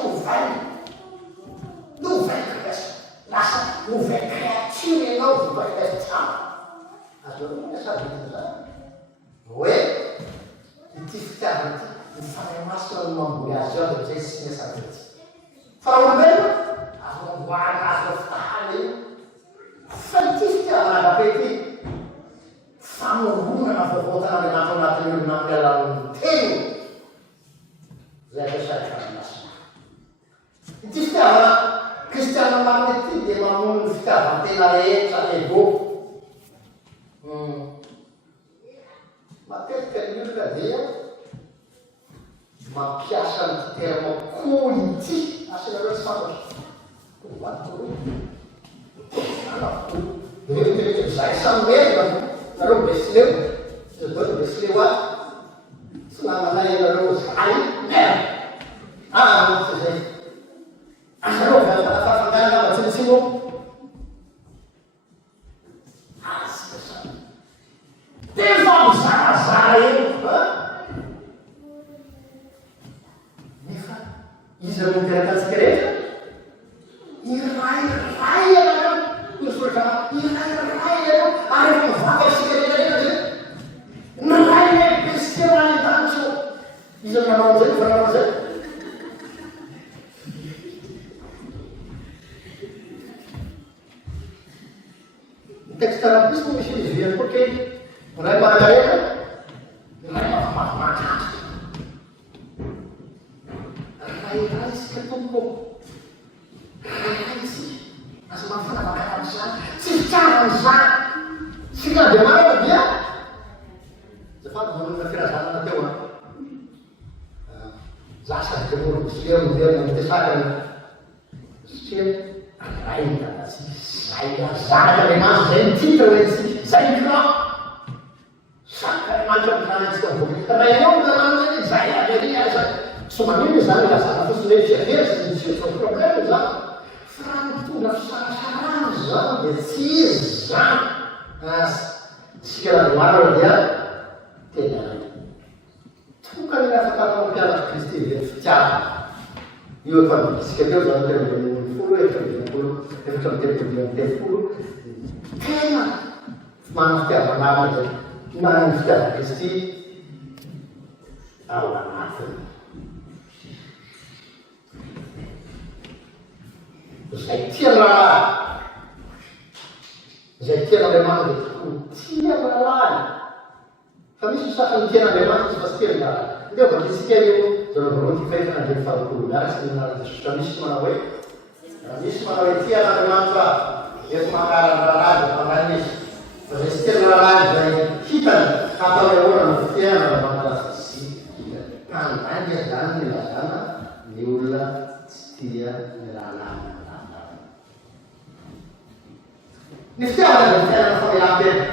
nouvelle création lasa nouvelle créature ianao vokatry tamo azonao sabity zany hoe ity fitiavana ty ny fanay masina no mamboly azy ao amizay sy miasabety fa olombelona azo mamboarina azo fitahana io fa ity fitiavana agape ty famoronana vaovao tanandriamanitra ao anatiny olona amin'ny alalan'ny teny zay ampiasay fanay masina ity fitiavana kristianina marina ity dia mamono ny fitiavantena rehetra ego matetika ny olona dia mampiasa ny terme koly ity asinareo tsy fantatro zay samera nareo besileo zao besileo azy tsy namanay nareo zay mer tsy zay anareo fafangana matsinotsino rehefa mizarazara eo nefa izy alo mpiarakatsika rehetra iray ianareo isoratra iray ianareo ary efa mivanga isika rehetrarehetra zay naray besitera any an-danitro izy alo nanao zay fananao zay texte therapiste moa misy izy viany koa kely ray manakareka ray mafamafimahatra ray isika tompo ray isika aza mafanavakana zany tsy fitiavany zany sika de marina dia zafady manona firazanana teo a za sady de molo bosea moderne mitesakany satria ray dalatsy zay azanak'andriamanitra zay mititra hoe zay kra sak'andriamanitra amizanantsika vokitanaianao mitanana zany zay avery aza so manino zany lazana fosiny hoe fiavery sy problème zany fa raha mitondra fisarasarany zany de tsy izy zany sika radoara dia tena tokany afaka atao mpianatra kristy ve fitiava io efa isika teo zany teofolo efatra mitepolo tena manana fitiavanamana zay manana fitiava kristy ao anatiny zay tiany rahalahy zay tian'andriamanitra de tokony tiany rahalahy fa misy sasany tian'andriamanitra tsy fa sy tiany rahalahy nde vakitsika io zao voalohany tifetana ndraiky faharoapolo miaratsy minarasotra misy manao hoe misy manao hoe tian'andriamanitra efa makarany rahalahy de fangany misy fa zay sy tiany rahalahy zay hitany atao hoe orana tian'andriamanitra sy pandangy zany milazana ny olona tsy tia ny rahalahy ny fitiavana de fitiavana famelampena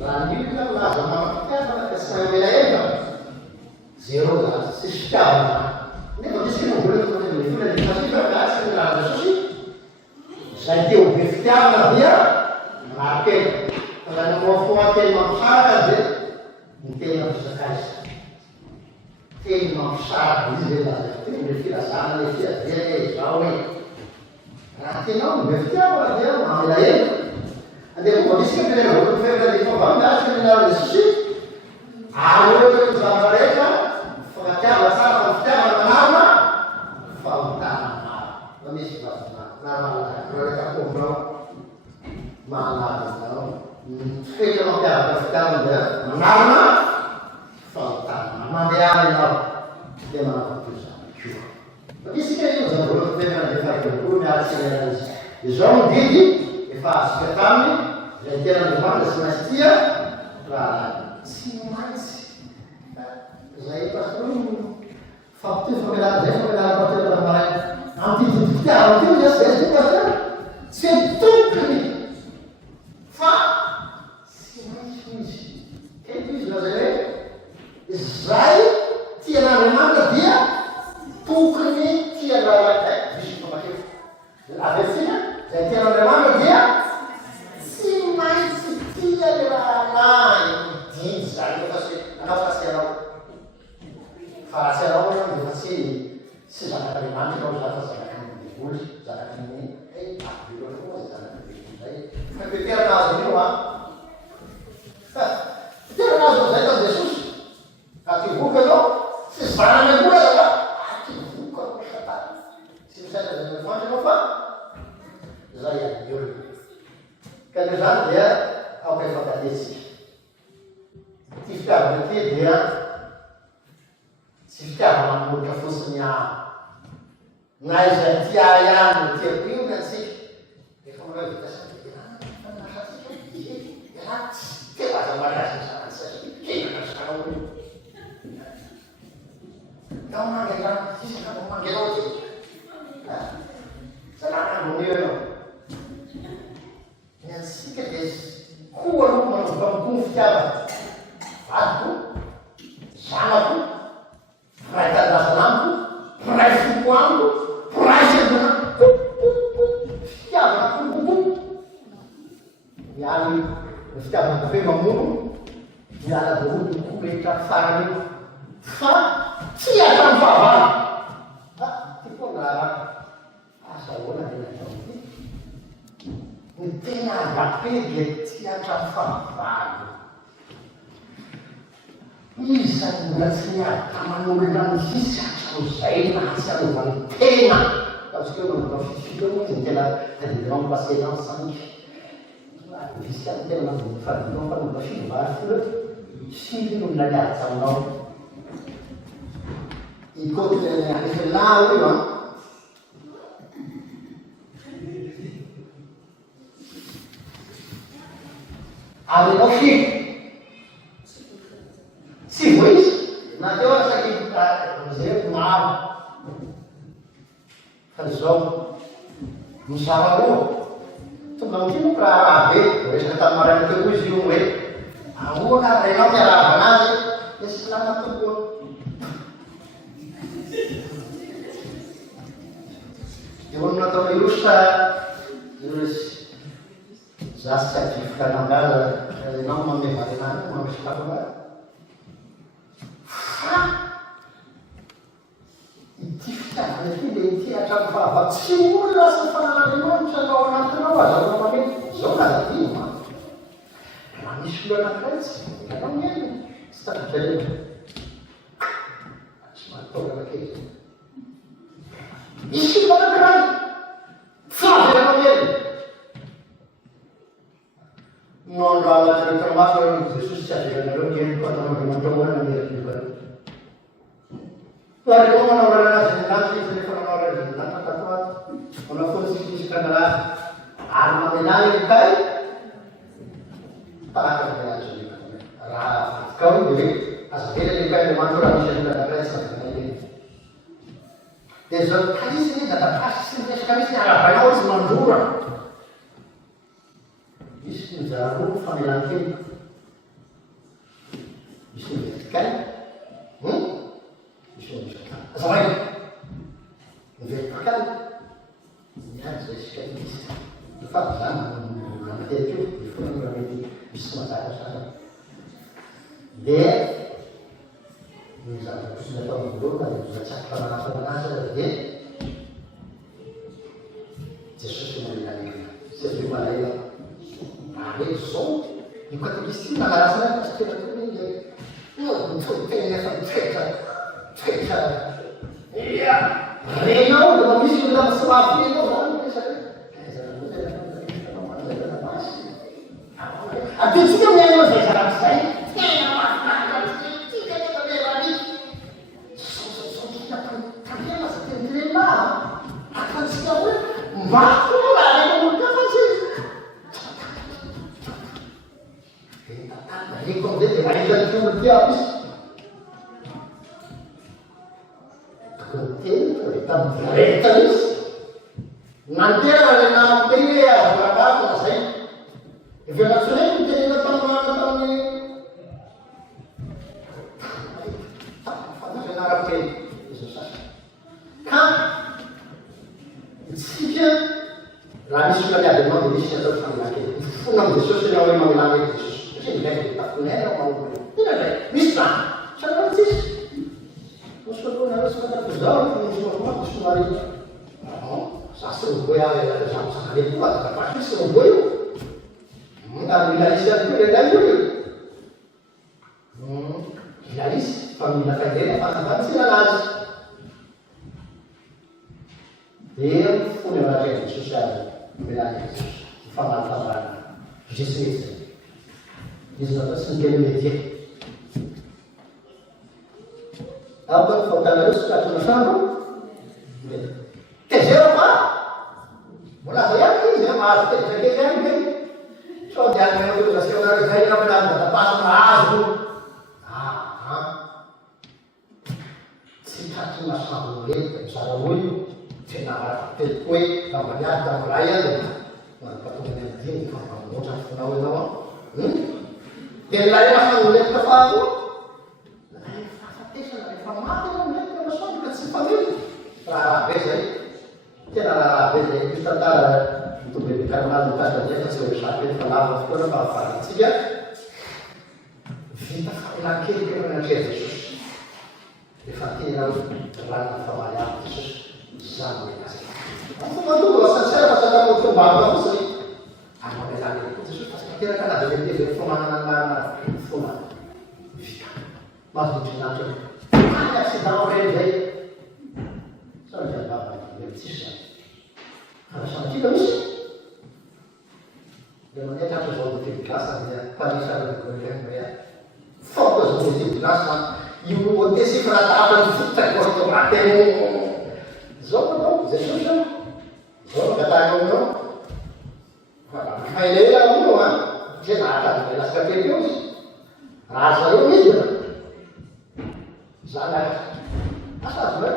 raha nilona laza mamafitiavana ka tsy mahay elaela zéro zany sisy fitiavana nefa misy novolana fasifakatsy ny raha jesosy zay teo be fitiavana dia markely fa zany moafoateny mampisaraka de ny tena fisakaizy teny mampisaraka izy le laza teny le filazana le fiaveny zao hoe raha tenao be fitiavana dia mamela ela andeha fomba misy kepilena olo fevra de fomba miasy minara jesosy ary hoe zava rehetra fagatiava tsara fa fitiavana manarina fahotana fa misy vazana namalaka kombrao mahalavazao fetra mampiavaka fitiavana dia manarina fahotana mandeha anao dia manavatoizany koa fa misy ke io zany voalohany fevra de fahakelokolo miaratsy izy izao no didy efa azika taminy zay ten'andriamanitra sy maintsy tia raha tsy maintsy zay pastor fampitoy famelana zay famelana pateura maray am'tidiny fitiavana teo zay zay pastor tsy tokony fa tsy maintsy izy eto izy laza hoe zay tian'andriamanitra dia tokony tian'raha misy fomakeo avetsika zay tian'andriamanitra dia tsy maintsy tiany rahalahy mididy zany efa sy anao fa tsy anao fa raha tsy anao hoe defa tsy zanak'andriamanitra anao za fa zanak'ny devoly zanakny avelona foa zay zanakny zay fa mpeteranazo io a fiteranazo zay tan jesosy ka tyvoka anao tsy zanany akoa za tyvoka anao satany tsy misaina zay mifandry anao fa zay any olona ka de zany dia aoka efakaletsika ty fitiavana ty dia tsy fitiavana manolotra fotsiny na izay tia ihany no tiako io ny atsika efa manao vitasatynasatsika iha tsy tevaza malaza sanatsy kenaka sanao nao mangelana isaka mangelao ty zananagomeo anao ny ansika de koa aloha manobambomy fitiavana vadiko zanako ray tadrazanamiko ray foko amiko ray sedona fitiavana kokokomo miany ny fitiavana kafe mamono miala voly kometra farany io fa tsy atany fahavalo ty koa raha asa hoana ny atao ty ny tena agape dia tsy atany fahavalo izany mbola tsy miadaman'olona misisy hatraozay na tsy anaovany tena parce que manao fifika moa izy ny tena tadidinao pasena sanify visy any tena manodiny fadinao fa nova fivary folo sivy olona miaritsy aminao ikoty anifelao io a aminao fiky tsy voizy na teo asaky zay maro fa zao misava koa tonga mitimo raha be resaka tamy marany teo koa izy io hoe ahoana renao miarava anazy esy lana tokoa eo amin'ny natao irosa iresy zasy tsy avivoka anangaza renao mamevary anany mamesokako va fa ity fitiavana ty le ity hatramy fahava tsy olo lasa fananarenao misakao anatinao azao mamety zao lazadino ma raha misy olo anankiray tsy anao miaina tsy tafitrarena tsy mahatogana kely misy olo anankiray tsy avy anao miaina nandro anatyrehetra maso jesosy tsy averanareo miaina ataonandriamanitra miaina Lalu mana orang generasi ini kalau orang generasi kata walaupun sisi sekarang arma menang kai tak ada jadi arah kau jadi asal dia kai memang orang bisa tidak ada sama ini. Jadi kali ini dapat kasih sekali ini ada banyak orang semandura. Istilah jarum familiangkin. Istilah kan? Sampai kan ya saya sekali faham nama dia itu informasi bisa masalah dia misalnya sudah tahu dulu kan sudah cakap apa dia Jesus mengenai sebelum ada ada so ikut istilah rasanya pasti ada ini untuk kayaknya cerita iya Reno dengan misi dalam sebab itu ada juga yang saya saran saya tidak terlebih tapi masih terima akan siapa waktu ada kemudian sih jadi kemudian ada kemudian habis terus nanti ada nama dia berapa saya informasinya itu tidak tahu ni apa yang harap susah kan sih Rani sudah ada memang di sini terus lagi unang Yesus yang memang lagi Yesus ini dia tak punya mau tidak ada bisa saya sih Musuh harus kita berdoa untuk semua musuh hari ini. Sasur goyang ya, sama-sama dia buat, tapi semua goyang. Kalau ilalis itu dia lagi. Ilalis, família kayak apa sih ilalis? Dia punya lagi sosial, ilalis, família, Jesus. Jesus itu sendiri dia. Apa kau harus kata masalah? Kejar apa? Mula saya ni saya masuk kerja ni. So jangan itu kasih orang saya nak bilang tak pas masuk. Singkat cuma satu menit, satu menit. Cina kue, namanya dan melayan. Patungan ini kalau mau cakap nawa. Dia lain masuk menit kepaku. Kita untuk berikan malukan saja yang saya usahakan kenapa karena sehingga vita famelan-kely tena nanatrea Jesosy. Efa tena rano famaly aby Jesosy zany hoe azy. Fa mandoa sansara masaka motombavana fotsiny. Any mamelany koa Jesosy fa tsy tena kanazy metevy fomanana ny marina fona. Vita. Mazotrinato. Any accident reny zay. Sa ny zavava ny tsisy zany. Anasanakika misy. Dia mandeha tratra zao mitevy glasy dia mpanisa hoe fort zao mitevy glasy io hôtesy firatatra ny fototra restaurant zao manao Jesosy zao. Zao gatany aminao. Mailela aminao a. Dia nahata lasaka kely eo izy. Raha zareo midina. Zany asa azo hoe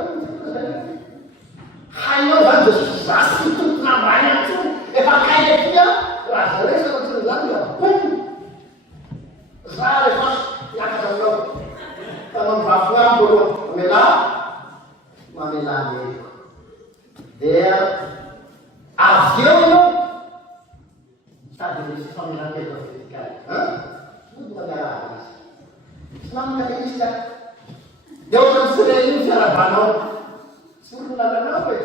hainao zany Jesosy zasy tompona ambany antony efa kainy aty a raha zareo sa antony zany a za rehefa miakatra aminao tanao mivafy ambo aloha mamelany eriko dia avy eo ianao sady misy famelan-telo vertikaly modina miarahana izy tsy maminakateisika dia ohatrany fire io fiarabanao tsy olonalanao hoe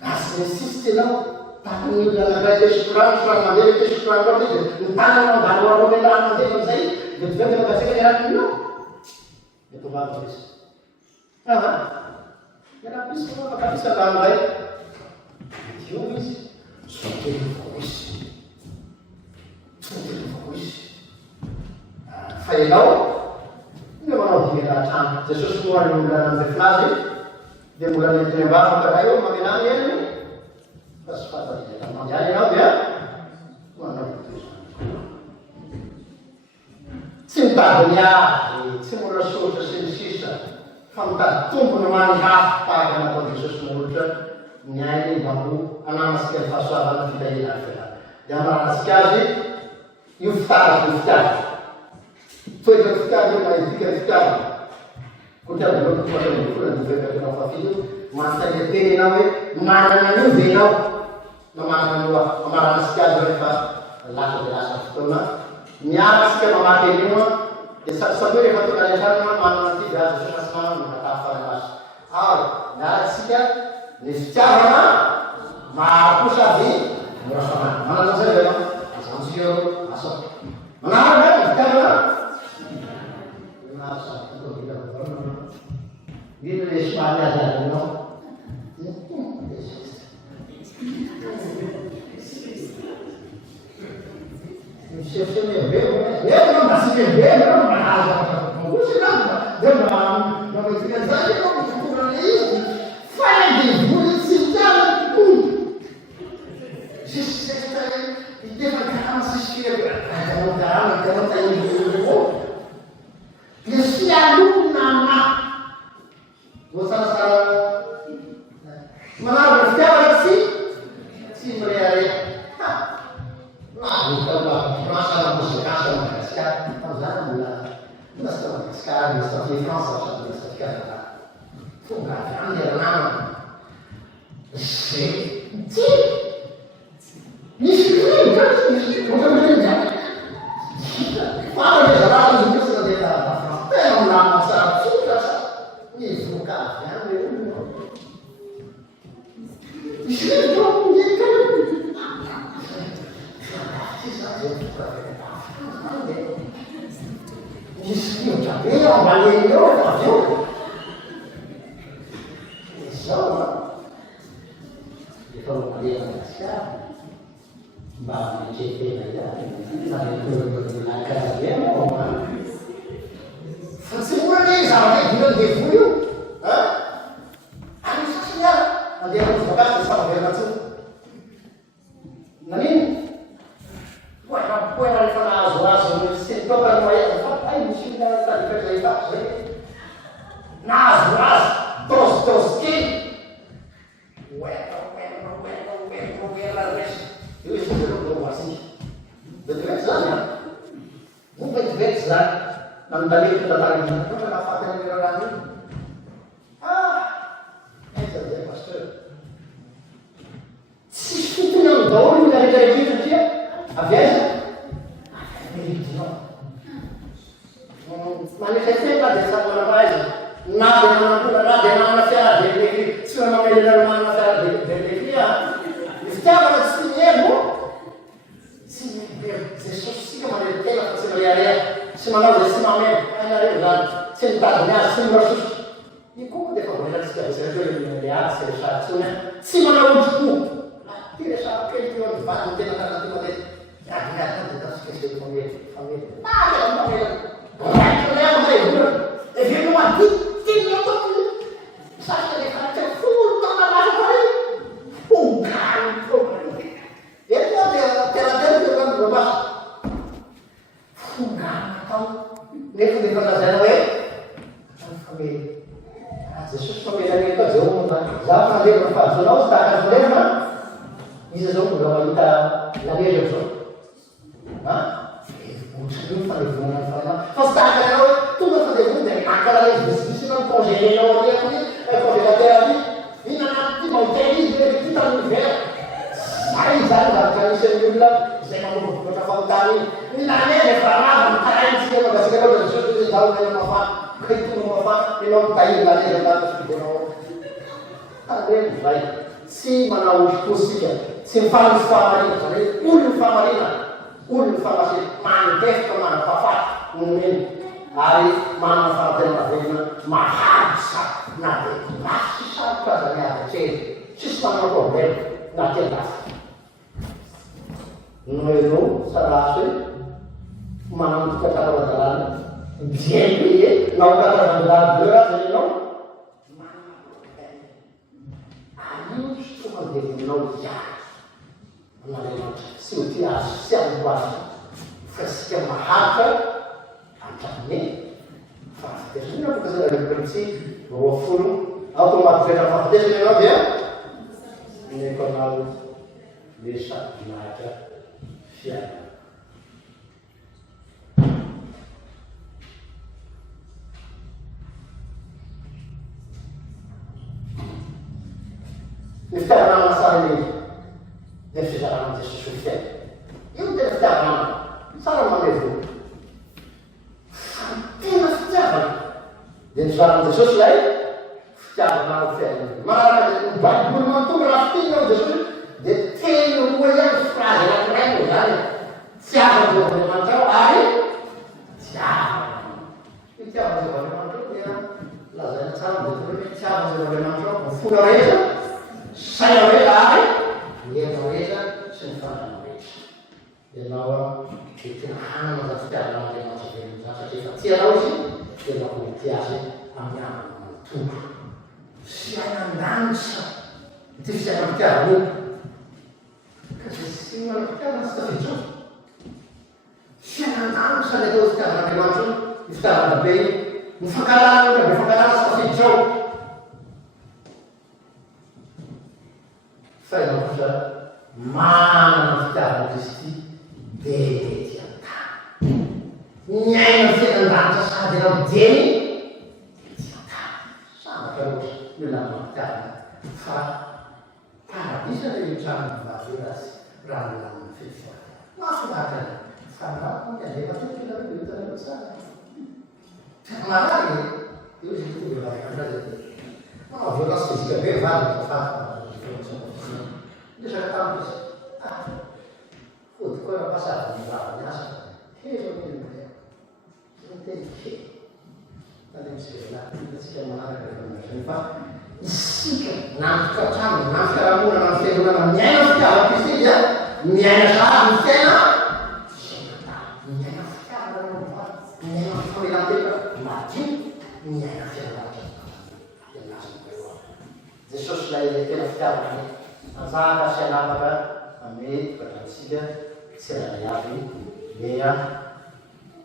gasy insiste anao takon'olona anankiray tesotrano soranymandea tesotrano izy ny tananao ambaloanao melarana mandeha amizay vetivety magatsika miarakinao etovavy izy miarapisy anao makapisy andano ray io izy sotelo vao izy sotelo vao izy fa ianao io manao dimelatrano Jesosy moa ny olona nandeha filazy dia mbola nentiny ambava karay eo mamelany eny fa sy fatadina mandiany ianao dia manao tsy mitady ny ady tsy mbola sotra sy ny sisa fa mitady tompony mandrafy tahaka natao Jesosy molotra ny ainy bambo anamasika ny fahasoavana fitahina fela dia manamasika azy io fitady io fitady toetra fitady io maedika ny fitady kotiaby loa kofatrany vola ny vetrakinao fafilo manontany tenenao hoe manana an'io ve enao na manana an'io amaramasika azy rehefa lasa dia lasa fotoana miarasika mamaky an'io a dia sarosaroe rehefa tonga any an-trano manana an'ity dia azo Jesosy manana makatafana azy ary miaratsika ny fitiavana mahakosa aby morafamana manana an'izay ve anao azantsika asa manana ve ny fitiavana Ini semuanya ada no. Siapa yang bebas? Ya memang masih bebas, memang mahal. Mungkin sudah, dia mau bikin saja kok kurang ini. Fanya di bulan sejalan pun. Sistem dia macam sistem. Kalau tanya dulu, dia selalu nama. Salah-salah menaruh setiap si mereka nah kalau masalah musikasi mereka tahu lah masalah sekarang seperti Fransa seperti Canada bukan ambil nama si ini kan bukan beda kalau dia salah itu sudah dia tahu nama salah sudah ini bukan yang benar. Ini dong dia kan. Ini udah dia balik itu aja. So, itu dia sekarang. Bang CP aja. Nanti turun agak dia mau. Semua ni sampai bulan Desember, anu saksinya, nanti aku sepakat bersama dia langsung. Nanti, wah, dari mana azwaz, sentuh kan wajah, apa ini sih kita tadi kerja apa? Nazwaz, tos ki, well, itu sudah masih, betul saja, bukan betul saja. Nanti kita tarik itu kenapa yang dilakukan? Ini saja pastor. Si itu yang tahu dari dia, apa ya? Ini manifesteva di stato una paese, nada una pura, nada una fiera, se non mi era una fiera delle fiera, stiamo a stignermo, se sostiamo del tema, se non è, se non è, se non è, sentato, ne ha sempre di come devo vedere se le alze, le sciazione, si non ha un giù, dire sa che io non vado, non tengo tanto tempo di, che si famiglia, ma e viene uma dittinha todo sabe de cara fundo na base carro e pela dentro do baixo então nem de fazer não é família Jesus família nem coisa uma já fazer não faz não está a fazer não isso não vai estar na mesma ah não falei não está tudo a fazer muito bem, aquela vez se não congelou ali, congelou até ali, e na última tênis, ele está no inverno, sai, aquela célula, você não está faltando, e na neve falava, caralho, se eu não sei o que eu estou dizendo, eu não faço, eu não faço, e não está indo lá dentro, está vendo, vai, se não é possível, se fala de famarina, sabe, famarina, se manifesta, papá, hari mana faatena vena mahasa nade mahasa kasanya che sistema problem na tela no sarase mana kata badalan dia no kata badalan berat no anu cuma dia no ya na sutia siang kuasa fasika mahaka Ini, faktisnya bukan ada prinsip bahwa full automatis dan faktis ini dia. Ini kenal bisa naik siapa. Niftar nama masalah ini, dia sejarah nanti sesuai. Yang dia niftar nama, salah mana itu? Dan sekarang Jesus lain, secara manusia. Malah banyak bermantu berarti yang Jesus detail yang frase yang keren kan? Siapa yang bermantu? Siapa? Siapa yang bermantu? Dia lazanya sama betul. Siapa yang bermantu? Furoreza, saya berada. Dia berada, senfana berada. Dia nawa itu hanya masa sekarang dia masih masa siapa sih? Dia komunikasi amnya tuh siapa dansa itu siapa tahu kasih mana kita masih itu siapa dansa itu sekarang macam sekarang tapi mufakaran masih itu saya merasa mana kita mesti beda nyai masih dansa saja dalam diri sama terus dalam makna para bisa diucapkan bahasa ramuan siswa masuk akal sama punya hebat itu kita tidak bisa kenapa ini itu berbahaya saja jelas fisika bebas itu saya tahu kau apa pasal biasa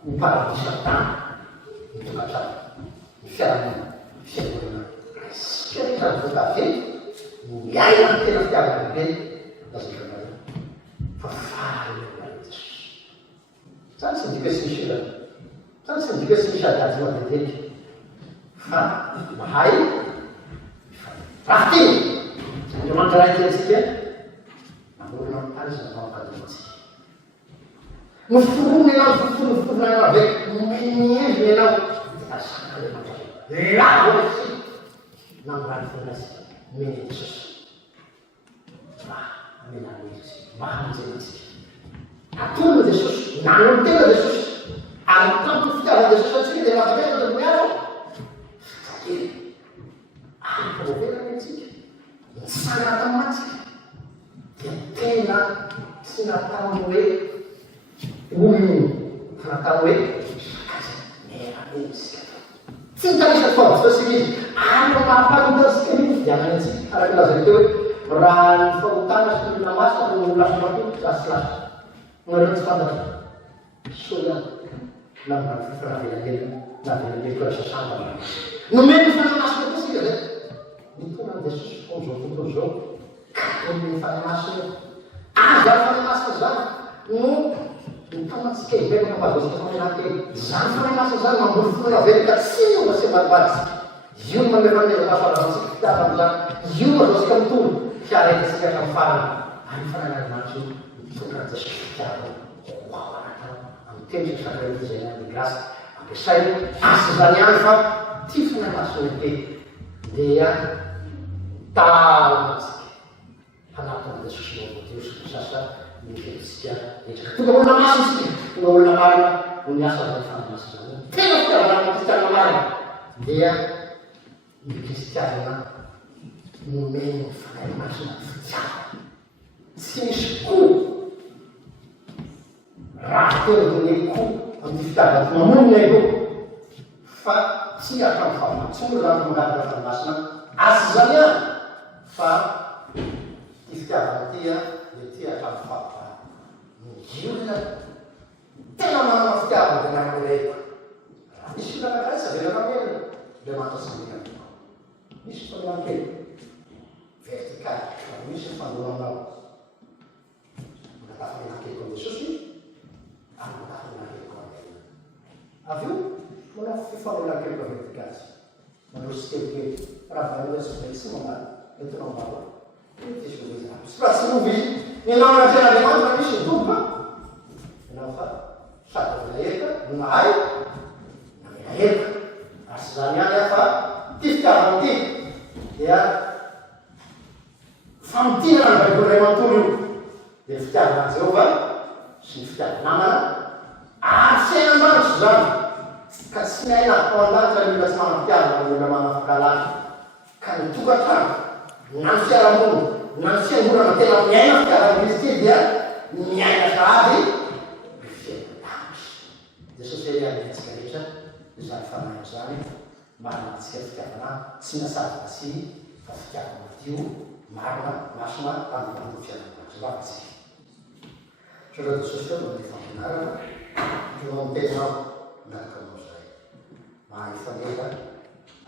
upah disertai itu kata siapa kita berkati yang kita jaga ini masih kembali performance sangat juga sih ada cuma detik bahaya pasti cuma terakhir saja aku harus melakukan Moforono ianao moforono ianao be miendrina ianao lavo sy namorany fonasy meny Jesosy mba menanetsy mba hamonjenitsika atolony Jesosy nanolo tena Jesosy amin'ny tampo fitiavan'i Jesosy atsika dia mahavita dia miaro fitsakery ampavovelana antsika misangana taminatsika dia tena tsy natao hoe olony fa natao hoe merabe tsy hitanisa fahavotsika izy ano mampahitasika mihitsy dianany antsika araka lazany teo hoe raha ny fahotana sy olona masina no lasa matoky lasilasa nareo tsy fantatra so ihany lambrany fifaravelanely navelanely koa sasamba nomeny fanamasina koasika zay mitona ny Jesosy fonzao tontolo zao ka omeny fanamasina aza fanamasina zany no mitanatsika ivelona mbadotsika faminakely zany fanamasina zany mamboly fonavely ka tsy mba sy marivatsika io mamefamezapasoaravantsika fitiavan'izany io mazosika mitolo fiaraikasika hatramin'ny farany any fananarimanitso mitondra Jesosy fitiavana ao anatao amin'ny teny sakaraity zay any grâce ampiasay asy zany ihany fa ty fanamasina be dia talamatsika hanaton'ny Jesosy mavodio sy sasa mifetitsika etraka tonga olona masina sika tonga olona marina no miasa zany fanamasina zany tena fitiavana kristianina marina dia ny kristianina nomeny fanay masina fitiavana tsy misy koa raha tena done koa amin'ny fitiavana ty mamonina io fa tsy hatramin'ny fahamatsoro zany mangataka fanamasina asy zany ihany fa ty fitiavana tia dia ty hatramin'ny fahavana io zany tena manana fitiavana dia namanileko raha misy filanakay sy avelana mena le mantasambina misy fanamakely vertical misy fandoanao manatafaminakely koa Jesosy ary manatafaminakely koa amena avy io manao fifanonakely koa vertical manao sy kelikely raha vanilesy zay tsy mamalo entinao mbalo sy raha tsy lovy izy ianao anaten'Andriamanitra misy doba ianao fa sady minaheka no nahay na minaheka ary sy zany ihany fa ty fitiavana ty dia famitihana ny baiboly ray manontolo io dia ny fitiavana Jehova sy ny fitiavana namana ary tsy ainam-banitro zany ka tsy miaina ao an-danitra ny olona tsy manam-pitiavana ny olona manam-fangalana ka ny tokantrano na ny fiarahamonina na ny fiangonana tena miaina fitiavana izy ty dia miaina sahady fiainan-danitra Jesosy ariantsika rehetra izany fanahy zany marina antsika fitiavana tsy nasavana sy fa fitiavana dio marina masina amin'ny fiangonana zavatsika Sora Jesosy eo mandeha fampianarana eo amin'ny teninao miaraka aminao zay mahay faneka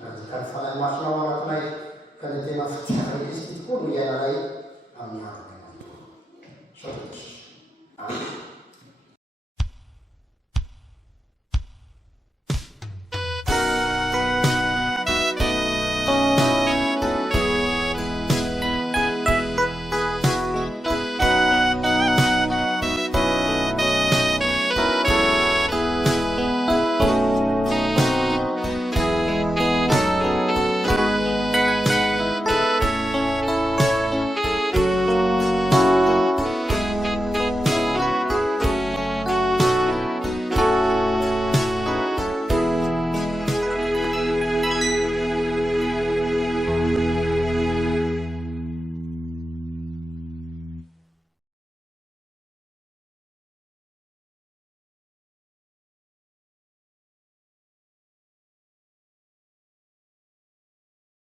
anjakany fanahy masinao anatinay ka ny tena fitiavana izy ty tokoa no iainanay amin'ny andro ny manontolo Sora Jesosy